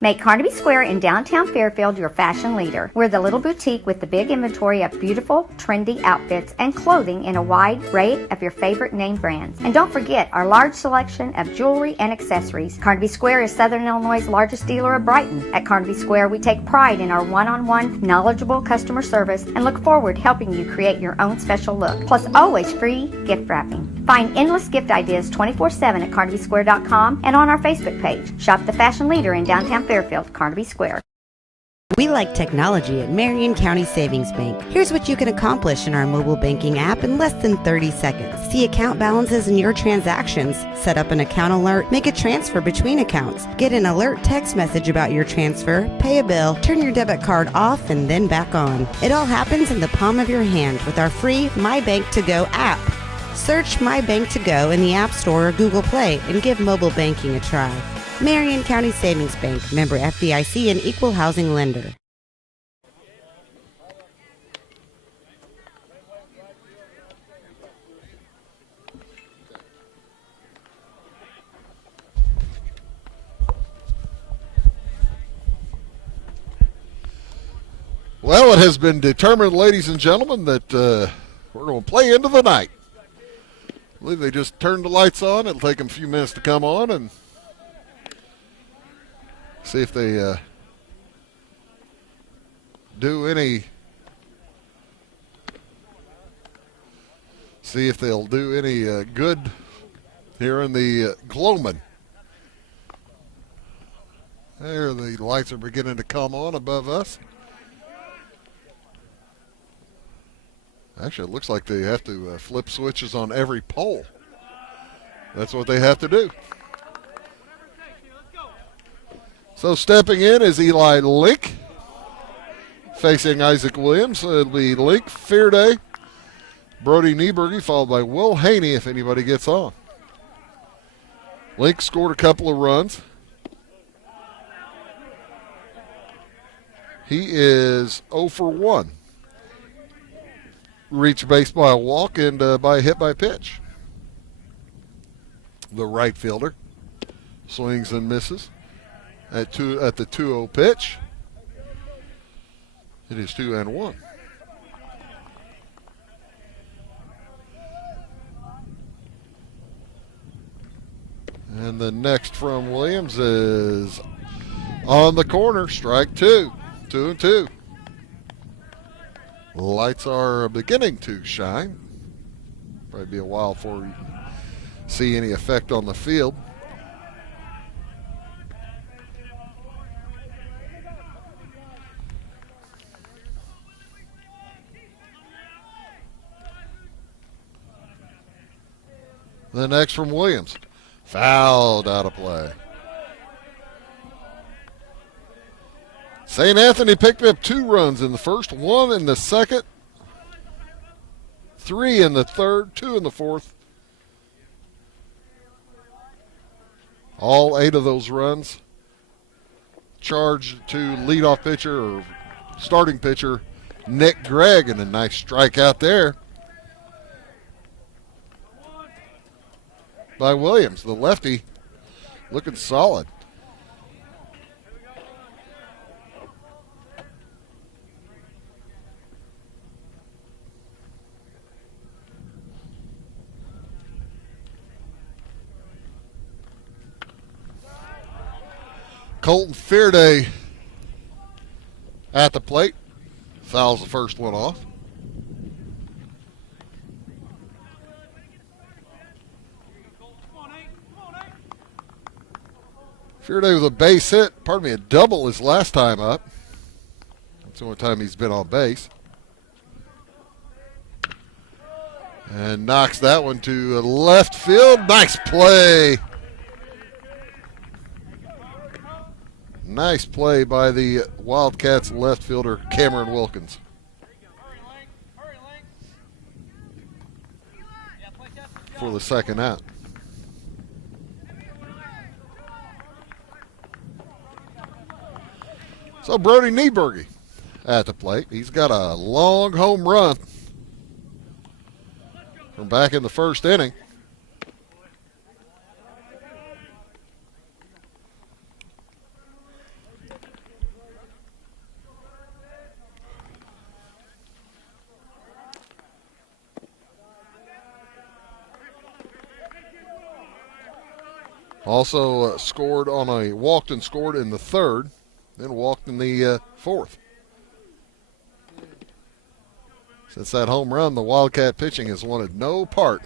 Make Carnaby Square in downtown Fairfield your fashion leader. We're the little boutique with the big inventory of beautiful, trendy outfits and clothing in a wide array of your favorite name brands. And don't forget our large selection of jewelry and accessories. Carnaby Square is Southern Illinois' largest dealer of Brighton. At Carnaby Square, we take pride in our one-on-one, knowledgeable customer service and look forward to helping you create your own special look. Plus, always free gift wrapping. Find endless gift ideas 24/7 at CarnabySquare.com and on our Facebook page. Shop the fashion leader in downtown Fairfield, Carnaby Square. We like technology at Marion County Savings Bank. Here's what you can accomplish in our mobile banking app in less than 30 seconds. See account balances in your transactions, set up an account alert, make a transfer between accounts, get an alert text message about your transfer, pay a bill, turn your debit card off and then back on. It all happens in the palm of your hand with our free My Bank to Go app. Search My Bank to Go in the App Store or Google Play and give mobile banking a try. Marion County Savings Bank, member FDIC and equal housing lender. Well, it has been determined, ladies and gentlemen, that we're going to play into the night. I believe they just turned the lights on. It'll take them a few minutes to come on and see if they do any. See if they'll do any good here in the Glowman. There, the lights are beginning to come on above us. Actually, it looks like they have to flip switches on every pole. That's what they have to do. So stepping in is Eli Link, facing Isaac Williams. It'll be Link, Fearday, Brody Nieberge, followed by Will Haney if anybody gets on. Link scored a couple of runs. He is 0 for 1. Reached base by a walk and by a hit by pitch. The right fielder swings and misses at the 2-0 pitch. It is 2-1. And the next from Williams is on the corner, strike 2. 2-2. Lights are beginning to shine. Probably be a while before we see any effect on the field. The next from Williams. Fouled out of play. St. Anthony picked up 2 runs in the first, 1 in the second, 3 in the third, 2 in the fourth. All 8 of those runs charged to leadoff pitcher or starting pitcher Nick Gregg, and a nice strikeout there by Williams. The lefty looking solid. Colton Fearday at the plate. Fouls the first one off. Fearday with a base hit. A double his last time up. That's the only time he's been on base. And knocks that one to left field. Nice play. Nice play by the Wildcats left fielder, Cameron Wilkins. For the second out. So Brody Nieberge at the plate. He's got a long home run from back in the first inning. Also walked and scored in the third, then walked in the fourth. Since that home run, the Wildcat pitching has wanted no part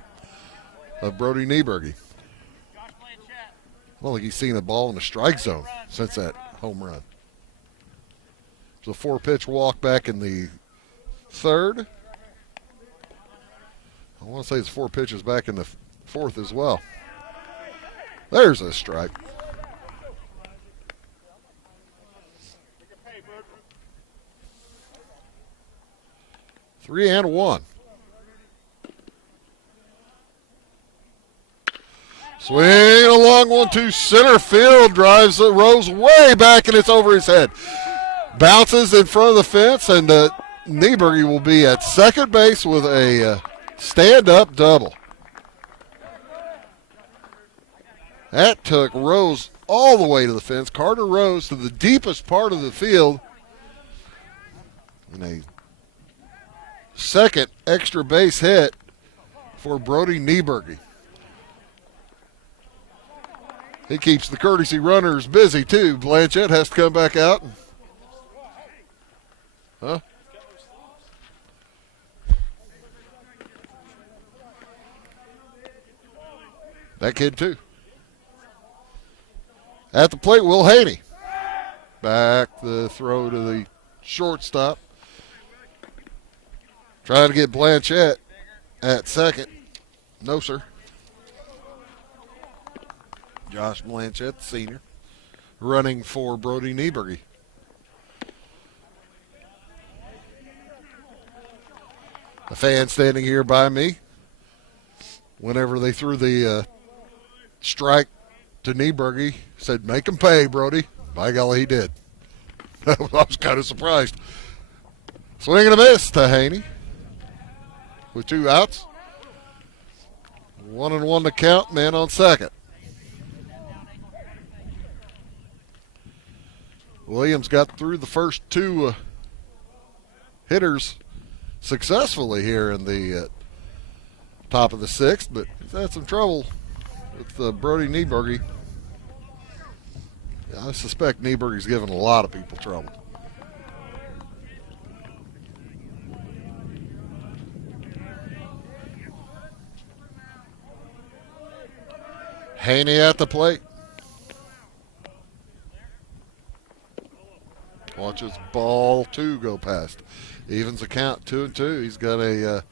of Brody Nieberge. I don't think he's seen a ball in the strike zone since that home run. It was a 4-pitch walk back in the third. I want to say it's 4 pitches back in the fourth as well. There's a strike. Three and 1. Swing a long one to center field. Drives the Rose way back, and it's over his head. Bounces in front of the fence, and Nieberge will be at second base with a stand-up double. That took Rose all the way to the fence. Carter Rose to the deepest part of the field. And a second extra base hit for Brody Nieberge. He keeps the courtesy runners busy, too. Blanchett has to come back out. Huh? That kid, too. At the plate, Will Haney. Back the throw to the shortstop. Trying to get Blanchett at second. No, sir. Josh Blanchett, senior, running for Brody Nieberge. A fan standing here by me. Whenever they threw the strike to Nieberge. Said, make him pay, Brody. By golly, he did. I was kind of surprised. Swing and a miss to Haney with 2 outs. 1-1 to count, man on second. Williams got through the first 2 hitters successfully here in the top of the 6th, but he's had some trouble with Brody Nieberge. I suspect Nieberge's given a lot of people trouble. Haney at the plate. Watches ball 2 go past. Evens the count 2-2. He's got a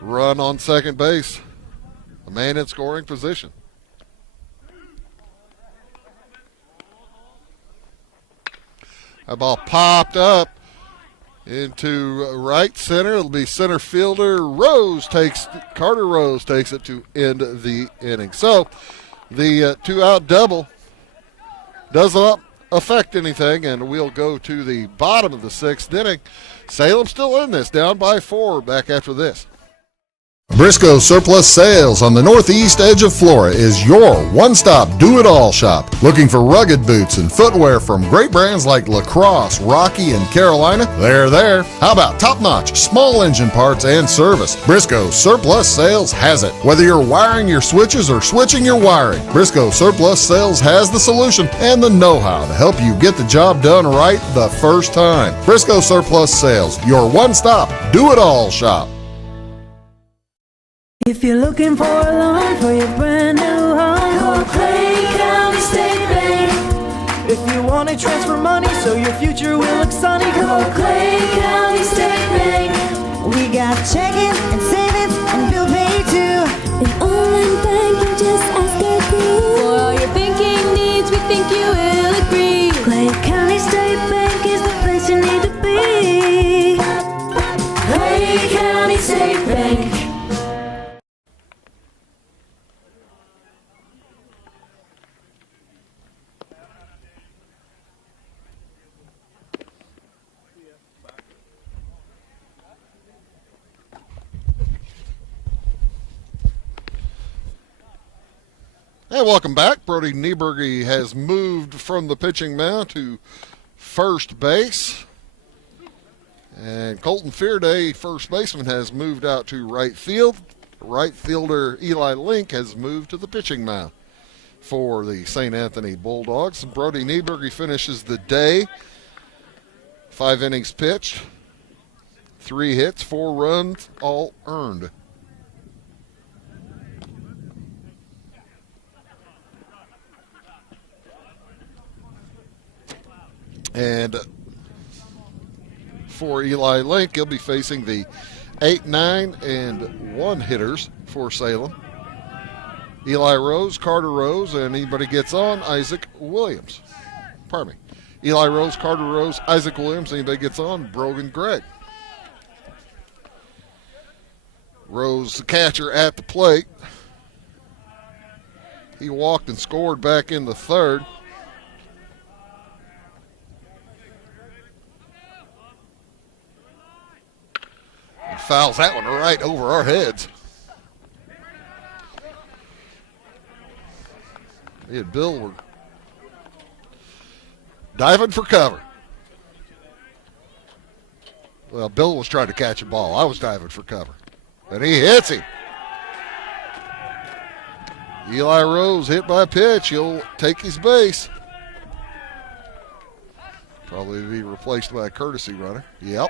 run on second base. A man in scoring position. That ball popped up into right center. It'll be center fielder Carter Rose takes it to end the inning. So the 2-out double does not affect anything, and we'll go to the bottom of the 6th inning. Salem still in this, down by 4 back after this. Briscoe Surplus Sales on the northeast edge of Flora is your one-stop do-it-all shop. Looking for rugged boots and footwear from great brands like Lacrosse, Rocky, and Carolina? They're there. How about top-notch small engine parts and service? Briscoe Surplus Sales has it. Whether you're wiring your switches or switching your wiring, Briscoe Surplus Sales has the solution and the know-how to help you get the job done right the first time. Briscoe Surplus Sales, your one-stop do-it-all shop. If you're looking for a loan for your brand new home, call Clay County State Bank. If you want to transfer money so your future will look sunny, call Clay County State Bank. We got checking and savings and bill pay too. An online banking, just ask our crew. For all your banking needs, we think you will agree. Clay County State Bank is the place you need to be. Clay County State Bank. And welcome back. Brody Nieberge has moved from the pitching mound to first base. And Colton Fearday, first baseman, has moved out to right field. Right fielder Eli Link has moved to the pitching mound for the St. Anthony Bulldogs. Brody Nieberge finishes the day. 5 innings pitched, 3 hits, 4 runs, all earned. And for Eli Link, he'll be facing the 8, 9, and 1 hitters for Salem. Eli Rose, Carter Rose, and anybody gets on, Isaac Williams. Pardon me. Eli Rose, Carter Rose, Isaac Williams, anybody gets on, Brogan Gregg. Rose, the catcher, at the plate. He walked and scored back in the 3rd. And fouls that one right over our heads. Me and Bill were diving for cover. Well, Bill was trying to catch a ball. I was diving for cover. And he hits him. Eli Rose hit by a pitch. He'll take his base. Probably be replaced by a courtesy runner. Yep.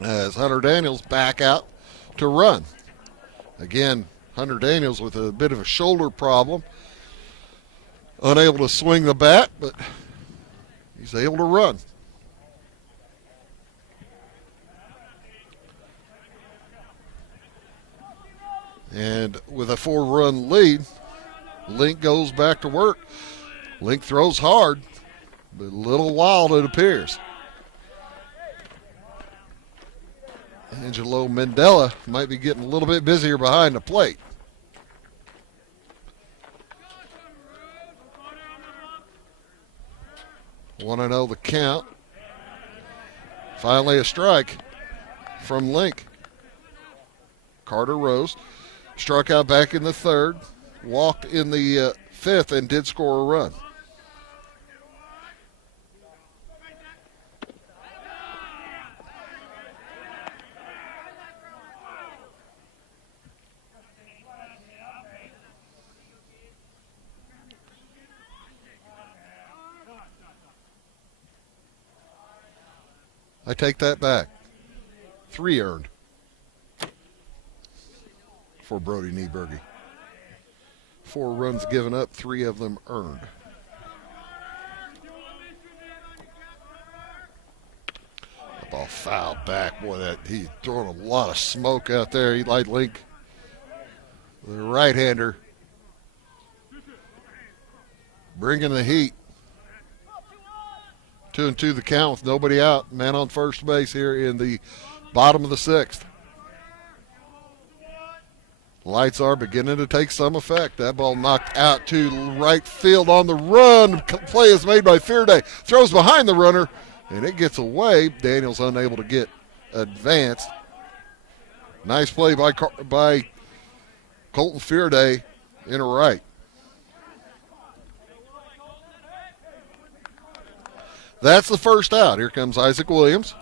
As Hunter Daniels back out to run. Again, Hunter Daniels with a bit of a shoulder problem. Unable to swing the bat, but he's able to run. And with a 4-run lead, Link goes back to work. Link throws hard, but a little wild it appears. Angelo Mandela might be getting a little bit busier behind the plate. Want to know the count. Finally a strike from Link. Carter Rose struck out back in the third, walked in the fifth, and did score a run. I take that back. 3 earned for Brody Nieberge. 4 runs given up, 3 of them earned. The ball fouled back. Boy, he's throwing a lot of smoke out there. Eli Link, the right-hander, bringing the heat. 2-2 the count with nobody out. Man on first base here in the bottom of the 6th. Lights are beginning to take some effect. That ball knocked out to right field on the run. Play is made by Fearday. Throws behind the runner, and it gets away. Daniels unable to get advanced. Nice play by Colton Fearday in right. That's the first out. Here comes Isaac Williams.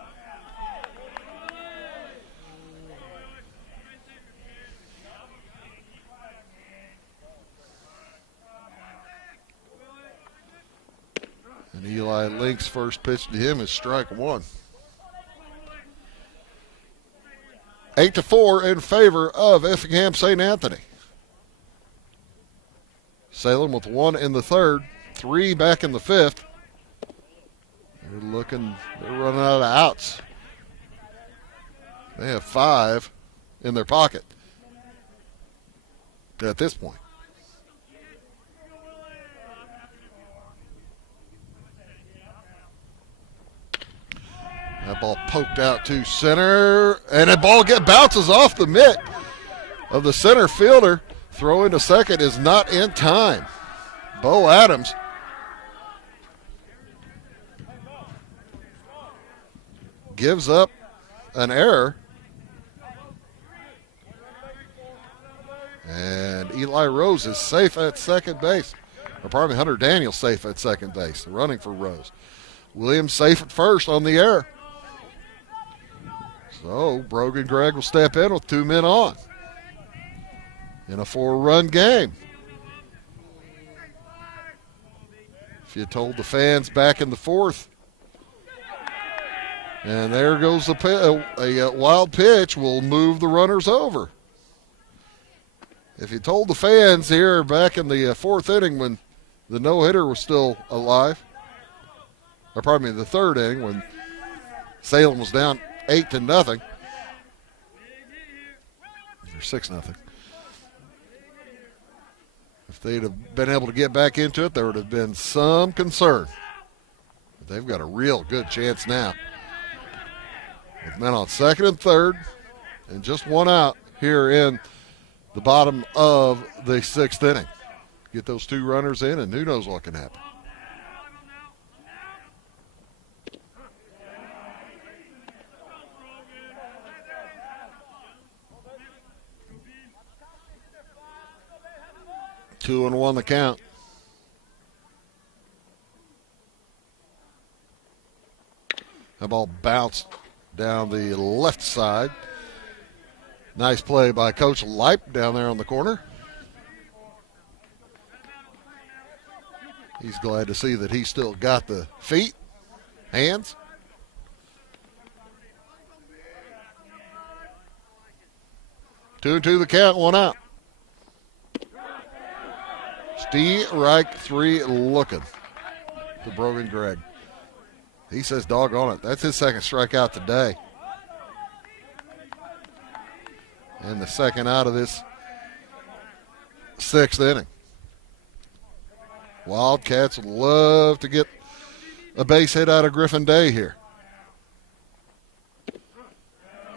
And Eli Link's first pitch to him is strike 1. 8-4 in favor of Effingham St. Anthony. Salem with 1 in the 3rd, 3 back in the 5th. They're running out of outs. They have 5 in their pocket at this point. That ball poked out to center, and that ball bounces off the mitt of the center fielder. Throwing to second is not in time. Bo Adams gives up an error. And Eli Rose is safe at second base. Or pardon me, Hunter Daniels safe at second base, running for Rose. Williams safe at first on the error. So Brogan Gregg will step in with 2 men on in a 4-run game. If you told the fans back in the 4th, and there goes a wild pitch, will move the runners over. If you told the fans here back in the 4th inning when the no-hitter was still alive, or pardon me, the 3rd inning when Salem was down 8-0, or 6-0. If they'd have been able to get back into it, there would have been some concern. But they've got a real good chance now. With men on second and third, and just 1 out here in the bottom of the 6th inning. Get those 2 runners in, and who knows what can happen. Two and 1 the count. That ball bounced down the left side. Nice play by Coach Leip down there on the corner. He's glad to see that he's still got the feet, hands. Two and 2 the count, 1 out. Steve Reich 3 looking to Brogan Gregg. He says doggone it. That's his second strikeout today. And the second out of this 6th inning. Wildcats would love to get a base hit out of Griffin Day here.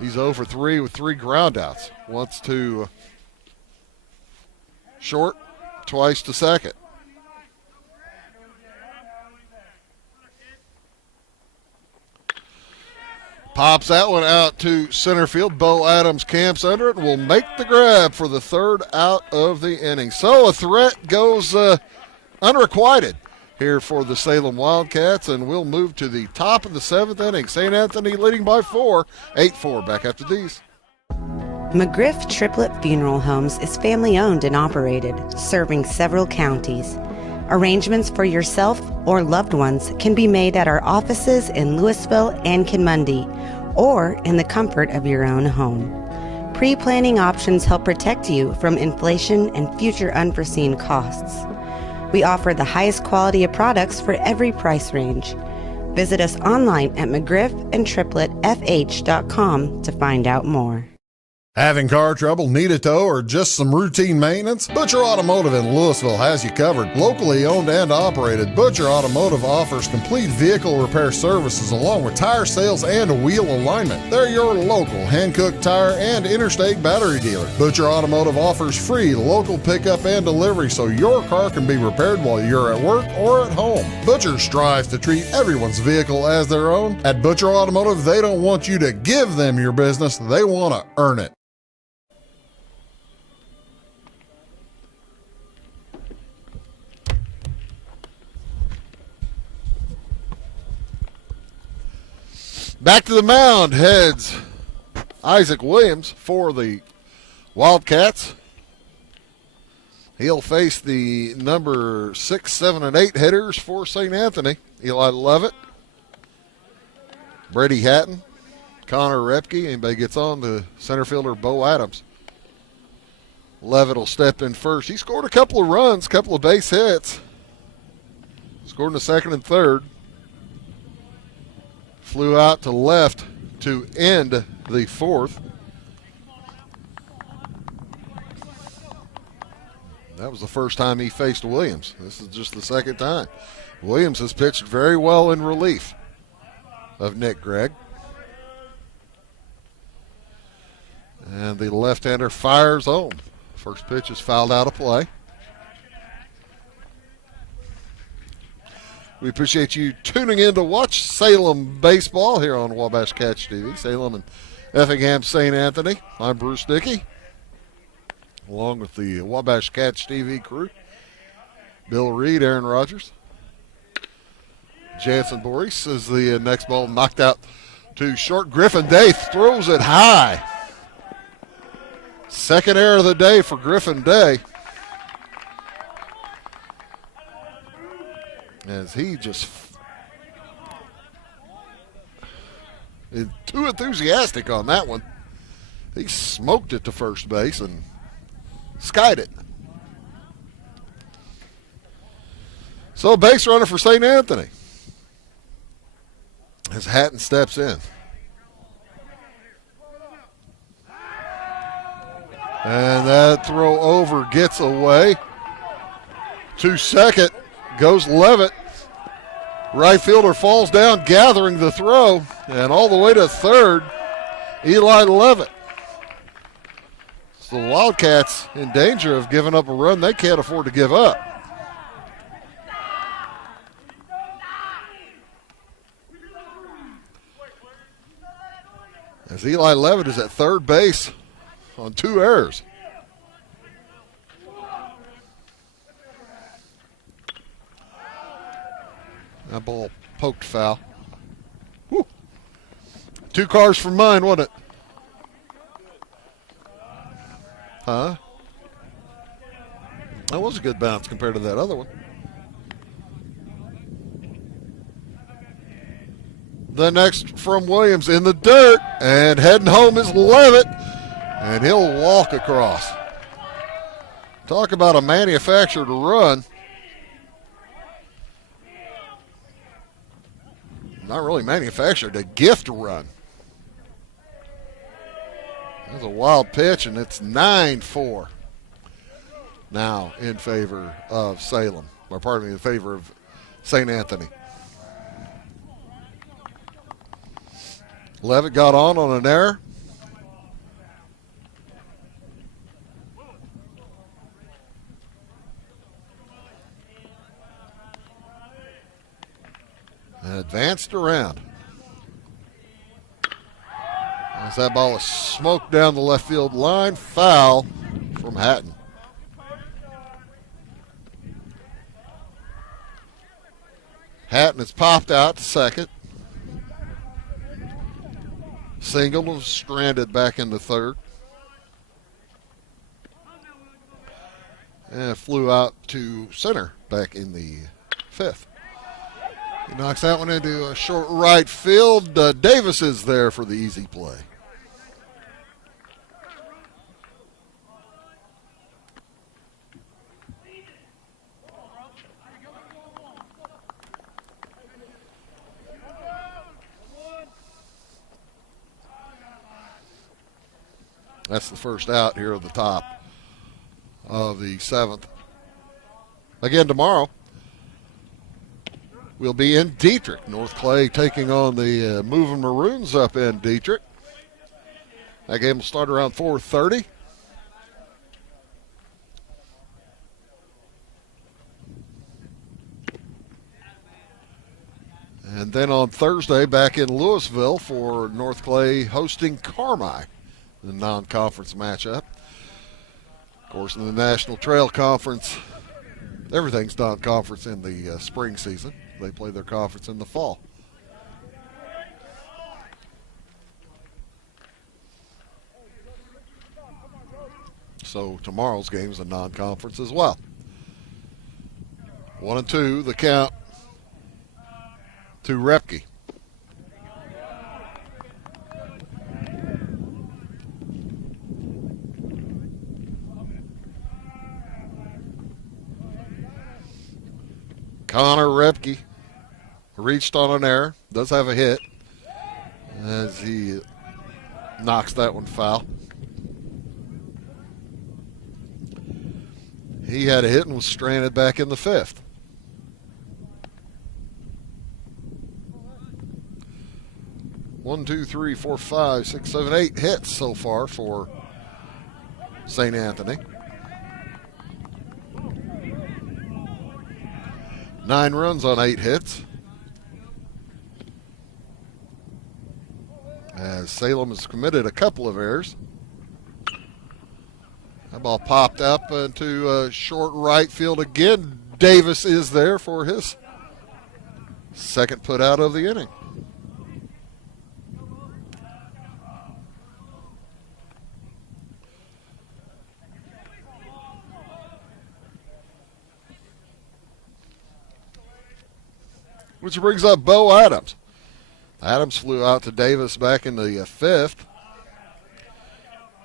He's 0 for 3 with 3 groundouts. Once to short, twice to second. Pops that one out to center field. Bo Adams camps under it and will make the grab for the 3rd out of the inning. So a threat goes unrequited here for the Salem Wildcats, and we'll move to the top of the 7th inning. St. Anthony leading by 4, 8-4. Back after these. McGriff Triplet Funeral Homes is family-owned and operated, serving several counties. Arrangements for yourself or loved ones can be made at our offices in Louisville and Kinmundy, or in the comfort of your own home. Pre-planning options help protect you from inflation and future unforeseen costs. We offer the highest quality of products for every price range. Visit us online at mcgriffandtripletfh.com to find out more. Having car trouble, need a tow, or just some routine maintenance? Butcher Automotive in Louisville has you covered. Locally owned and operated, Butcher Automotive offers complete vehicle repair services along with tire sales and wheel alignment. They're your local Hankook tire and interstate battery dealer. Butcher Automotive offers free local pickup and delivery so your car can be repaired while you're at work or at home. Butcher strives to treat everyone's vehicle as their own. At Butcher Automotive, they don't want you to give them your business, they want to earn it. Back to the mound heads Isaac Williams for the Wildcats. He'll face the number 6, 7, and 8 hitters for St. Anthony. Eli Levitt, Brady Hatton, Connor Repke. Anybody gets on, the center fielder Bo Adams. Levitt will step in first. He scored a couple of runs, couple of base hits. Scored in the 2nd and 3rd. Flew out to left to end the 4th. That was the first time he faced Williams. This is just the 2nd time. Williams has pitched very well in relief of Nick Gregg. And the left-hander fires home. First pitch is fouled out of play. We appreciate you tuning in to watch Salem baseball here on Wabash Catch TV. Salem and Effingham St. Anthony. I'm Bruce Dickey, along with the Wabash Catch TV crew. Bill Reed, Aaron Rodgers. Jansen Boris is the next ball knocked out to short. Griffin Day throws it high. Second error of the day for Griffin Day. As he just is too enthusiastic on that one. He smoked it to first base and skied it. So base runner for St. Anthony as Hatton steps in. And that throw over gets away. To second goes Levitt. Right fielder falls down, gathering the throw, and all the way to third, Eli Levitt. So the Wildcats in danger of giving up a run they can't afford to give up. As Eli Levitt is at third base on 2 errors. That ball poked foul. Whew. 2 cars for mine, wasn't it? Huh? That was a good bounce compared to that other one. The next from Williams in the dirt, and heading home is Levitt, and he'll walk across. Talk about a manufactured run. Not really manufactured, a gift run. That's a wild pitch, and it's 9-4 now in favor of Salem, or pardon me, in favor of St. Anthony. Levitt got on an error. and advanced around. As that ball is smoked down the left field line, foul from Hatton. Hatton has popped out to second. Single was stranded back into third. And flew out to center back in the fifth. He knocks that one into a short right field. Davis is there for the easy play. That's the first out here at the top of the seventh. Again tomorrow, we'll be in Dietrich. North Clay taking on the Moving Maroons up in Dietrich. That game will start around 4:30. And then on Thursday, back in Louisville for North Clay hosting Carmi, the non-conference matchup. Of course, in the National Trail Conference, everything's non-conference in the spring season. They play their conference in the fall. So tomorrow's game is a non-conference as well. 1-2, the count to Repke. Connor Repke reached on an error, does have a hit as he knocks that one foul. He had a hit and was stranded back in the fifth. One, two, three, four, five, six, seven, 8 hits so far for St. Anthony. 9 runs on 8 hits. As Salem has committed a couple of errors. That ball popped up into short right field again. Davis is there for his second put out of the inning. Which brings up Bo Adams. Adams flew out to Davis back in the fifth.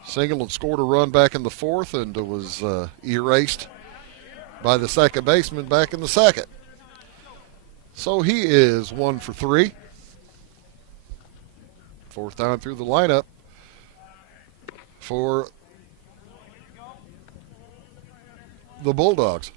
Singled and scored a run back in the fourth and was erased by the second baseman back in the second. So he is 1 for 3. Fourth time through the lineup for the Bulldogs.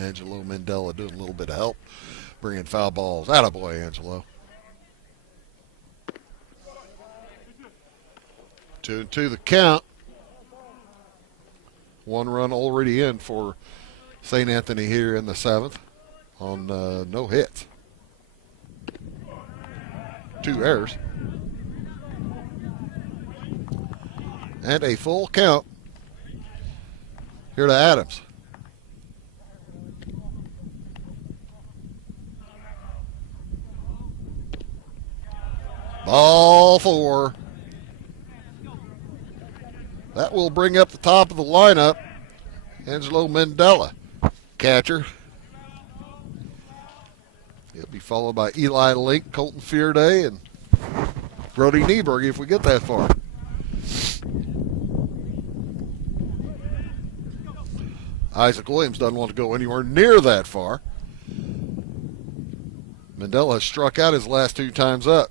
Angelo Mandela doing a little bit of help, bringing foul balls. Attaboy, Angelo. 2-2 the count. 1 run already in for St. Anthony here in the seventh on no hits. 2 errors. And a full count here to Adams. Ball 4. That will bring up the top of the lineup. Angelo Mandela, catcher. He'll be followed by Eli Link, Colton Fearday, and Brody Nieberg if we get that far. Isaac Williams doesn't want to go anywhere near that far. Mandela has struck out his last 2 times up.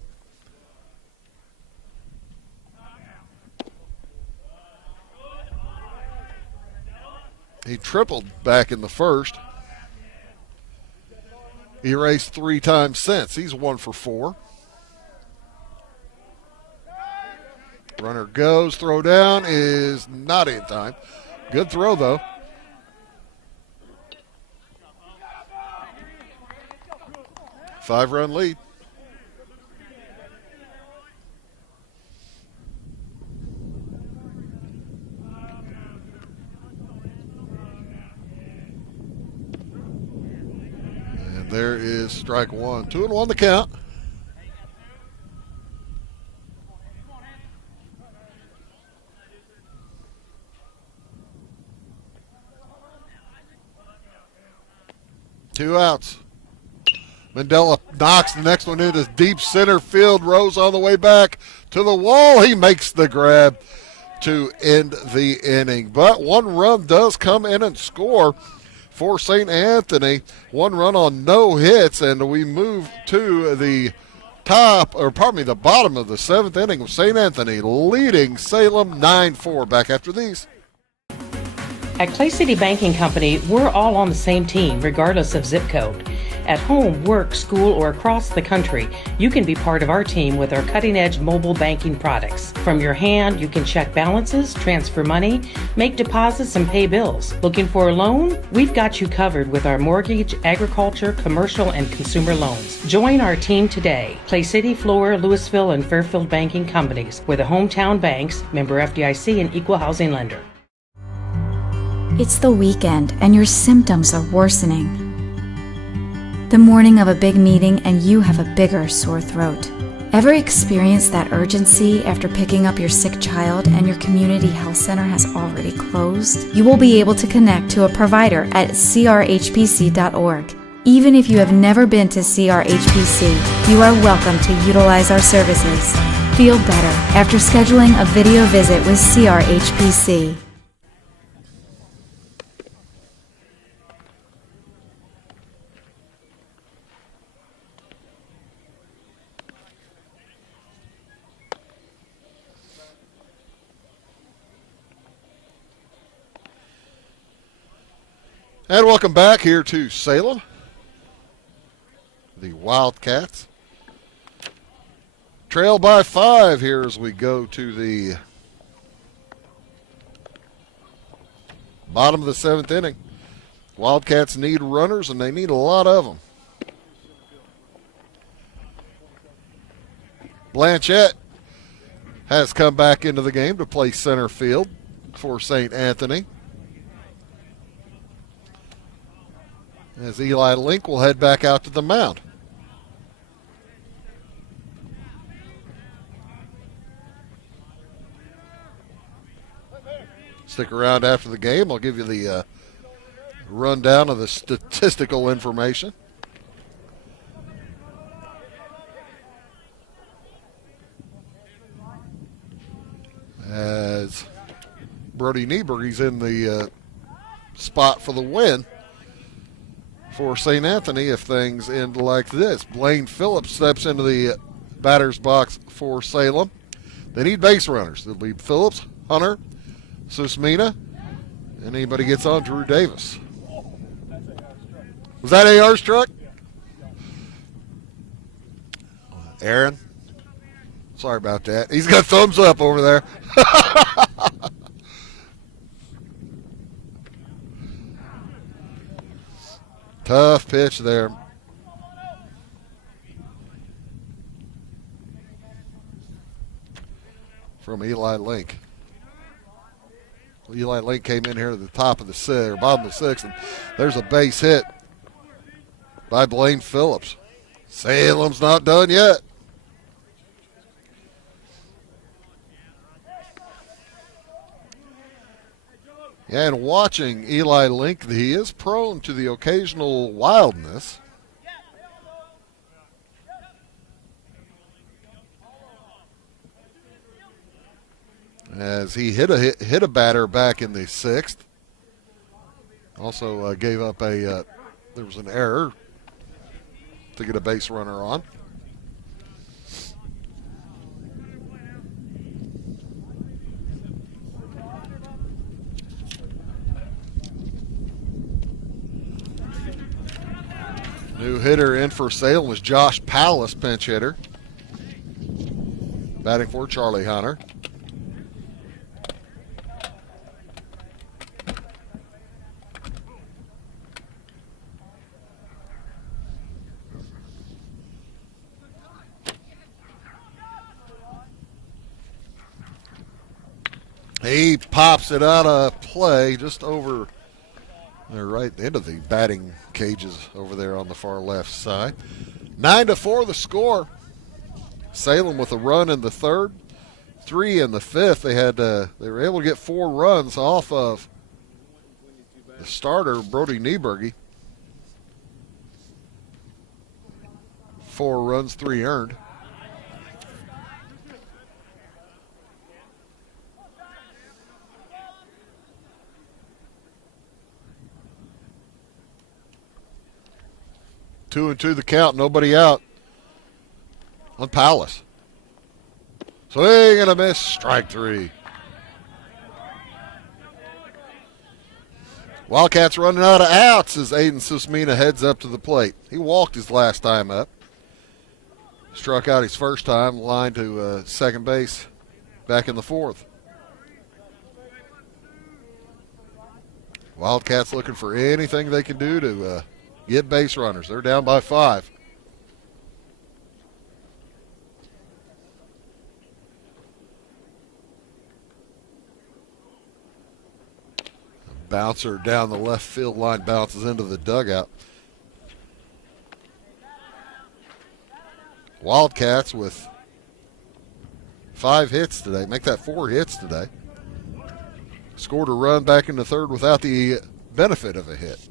He tripled back in the first. He raced 3 times since. He's 1 for 4. Runner goes. Throw down is not in time. Good throw, though. Five-run lead. And there is strike one. 2-1 the count. Two outs. Mandela knocks the next one into deep center field. Rose on the way back to the wall. He makes the grab to end the inning. But 1 run does come in and score for St. Anthony. 1 run on no hits, and we move to the the bottom of the 7th inning of St. Anthony leading Salem 9-4. Back after these. At Clay City Banking Company, we're all on the same team, regardless of zip code. At home, work, school, or across the country, you can be part of our team with our cutting-edge mobile banking products. From your hand, you can check balances, transfer money, make deposits, and pay bills. Looking for a loan? We've got you covered with our mortgage, agriculture, commercial, and consumer loans. Join our team today. Clay City, Flora, Louisville, and Fairfield Banking Companies. We're the hometown banks, member FDIC, and equal housing lender. It's the weekend and your symptoms are worsening. The morning of a big meeting and you have a bigger sore throat. Ever experienced that urgency after picking up your sick child and your community health center has already closed? You will be able to connect to a provider at crhpc.org. Even if you have never been to CRHPC, you are welcome to utilize our services. Feel better after scheduling a video visit with CRHPC. And welcome back here to Salem. The Wildcats trail by 5 here as we go to the bottom of the 7th inning. Wildcats need runners, and they need a lot of them. Blanchette has come back into the game to play center field for St. Anthony. As Eli Link will head back out to the mound. Stick around after the game. I'll give you the rundown of the statistical information. As Brody Niebuhr's in the spot for the win for St. Anthony if things end like this. Blaine Phillips steps into the batter's box for Salem. They need base runners. They'll be Phillips, Hunter, Susmina, and anybody gets on, Drew Davis. Was that AR's truck? Aaron? Sorry about that. He's got thumbs up over there. Tough pitch there. From Eli Link. Well, Eli Link came in here to the top of the 6th, or bottom of the 6th, and there's a base hit by Blaine Phillips. Salem's not done yet. Yeah, and watching Eli Link, he is prone to the occasional wildness. As he hit a batter back in the 6th. Also gave up there was an error to get a base runner on. New hitter in for Salem was Josh Pallas, pinch hitter. Batting for Charlie Hunter. He pops it out of play just over there, right into the batting cages over there on the far left side. 9-4 the score. Salem with a run in the third, 3 in the fifth. They were able to get 4 runs off of the starter, Brody Nieberge. 4 runs, 3 earned. Two and two the count, nobody out on Pallas. Swing and a miss, strike 3. Wildcats running out of outs as Aiden Susmina heads up to the plate. He walked his last time up. Struck out his first time, line to second base back in the fourth. Wildcats looking for anything they can do to get base runners. They're down by 5. Bouncer down the left field line bounces into the dugout. Wildcats with 5 hits today. Make that 4 hits today. Scored a run back in the third without the benefit of a hit.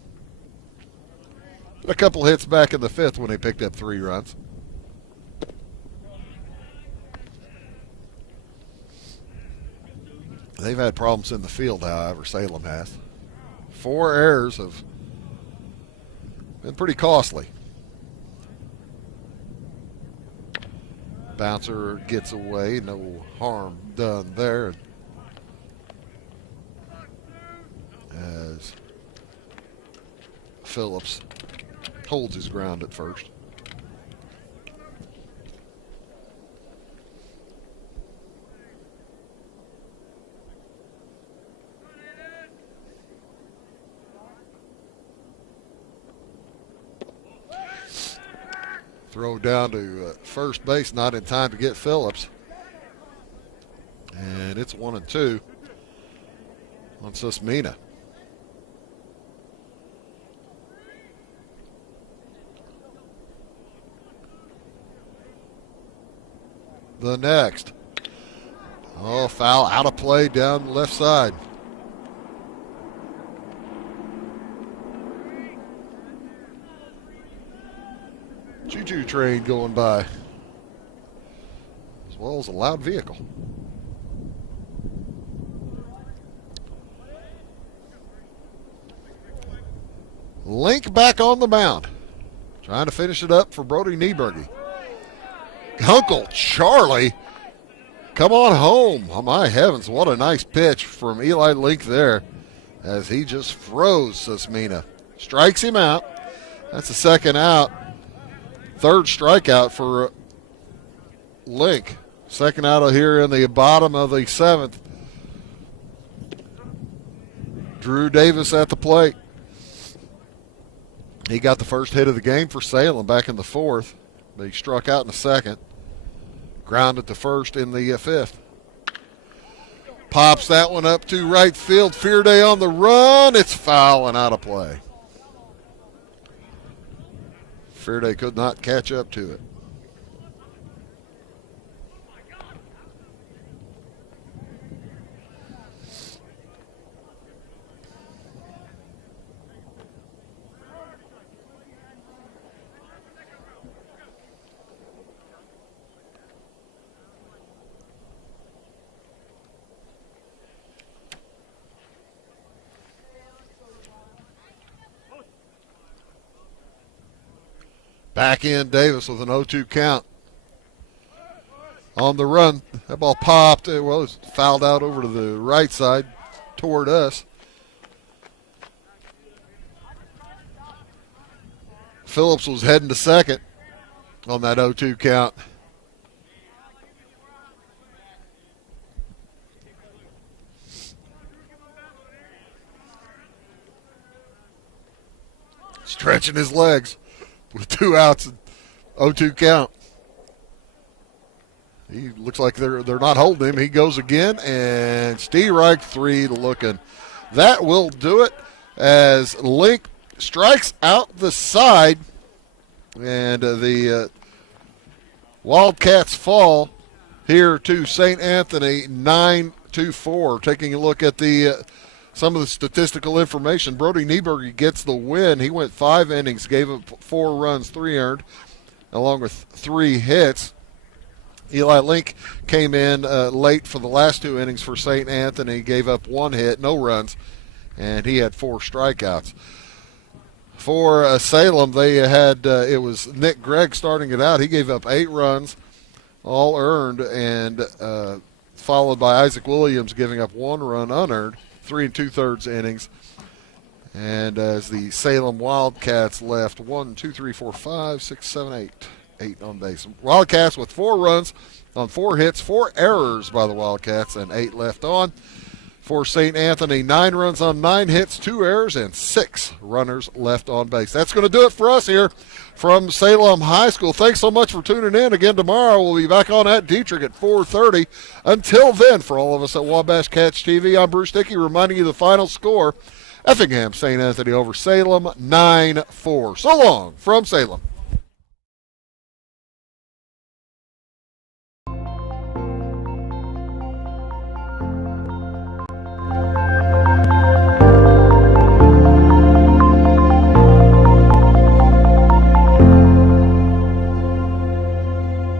A couple hits back in the fifth when they picked up 3 runs. They've had problems in the field, however, Salem has. 4 errors have been pretty costly. Bouncer gets away, no harm done there. As Phillips holds his ground at first. Throw down to first base, not in time to get Phillips. And it's 1-2 on Susmina. The next. Oh, foul out of play down the left side. Choo-choo train going by, as well as a loud vehicle. Link back on the mound, trying to finish it up for Brody Nieberge. Uncle Charlie, come on home. Oh, my heavens, what a nice pitch from Eli Link there as he just froze Susmina. Strikes him out. That's the second out. Third strikeout for Link. Second out of here in the bottom of the 7th. Drew Davis at the plate. He got the first hit of the game for Salem back in the 4th, but he struck out in the 2nd. Grounded to first in the 5th. Pops that one up to right field. Fearday on the run. It's foul and out of play. Fearday could not catch up to it. Back in Davis with an 0-2 count. On the run, that ball popped. Well, it's fouled out over to the right side toward us. Phillips was heading to second on that 0-2 count. Stretching his legs with 2 outs and 0-2 count. He looks like they're not holding him. He goes again, and Stierreich 3 looking. That will do it as Link strikes out the side, and the Wildcats fall here to St. Anthony 9-4. Taking a look at the some of the statistical information, Brody Nieberger gets the win. He went 5 innings, gave up 4 runs, 3 earned, along with 3 hits. Eli Link came in late for the last 2 innings for St. Anthony, gave up 1 hit, no runs, and he had 4 strikeouts. For Salem, they had it was Nick Gregg starting it out. He gave up 8 runs, all earned, and followed by Isaac Williams giving up 1 run unearned, 3 2/3 innings. And as the Salem Wildcats left 1, 2, 3, 4, 5, 6, 7, 8 on base. Wildcats with 4 runs on 4 hits, 4 errors by the Wildcats, and 8 left on. For St. Anthony, 9 runs on 9 hits, 2 errors, and 6 runners left on base. That's going to do it for us here from Salem High School. Thanks so much for tuning in. Again, tomorrow we'll be back on at Dietrich at 4:30. Until then, for all of us at Wabash Cats TV, I'm Bruce Dickey reminding you the final score. Effingham St. Anthony over Salem, 9-4. So long from Salem.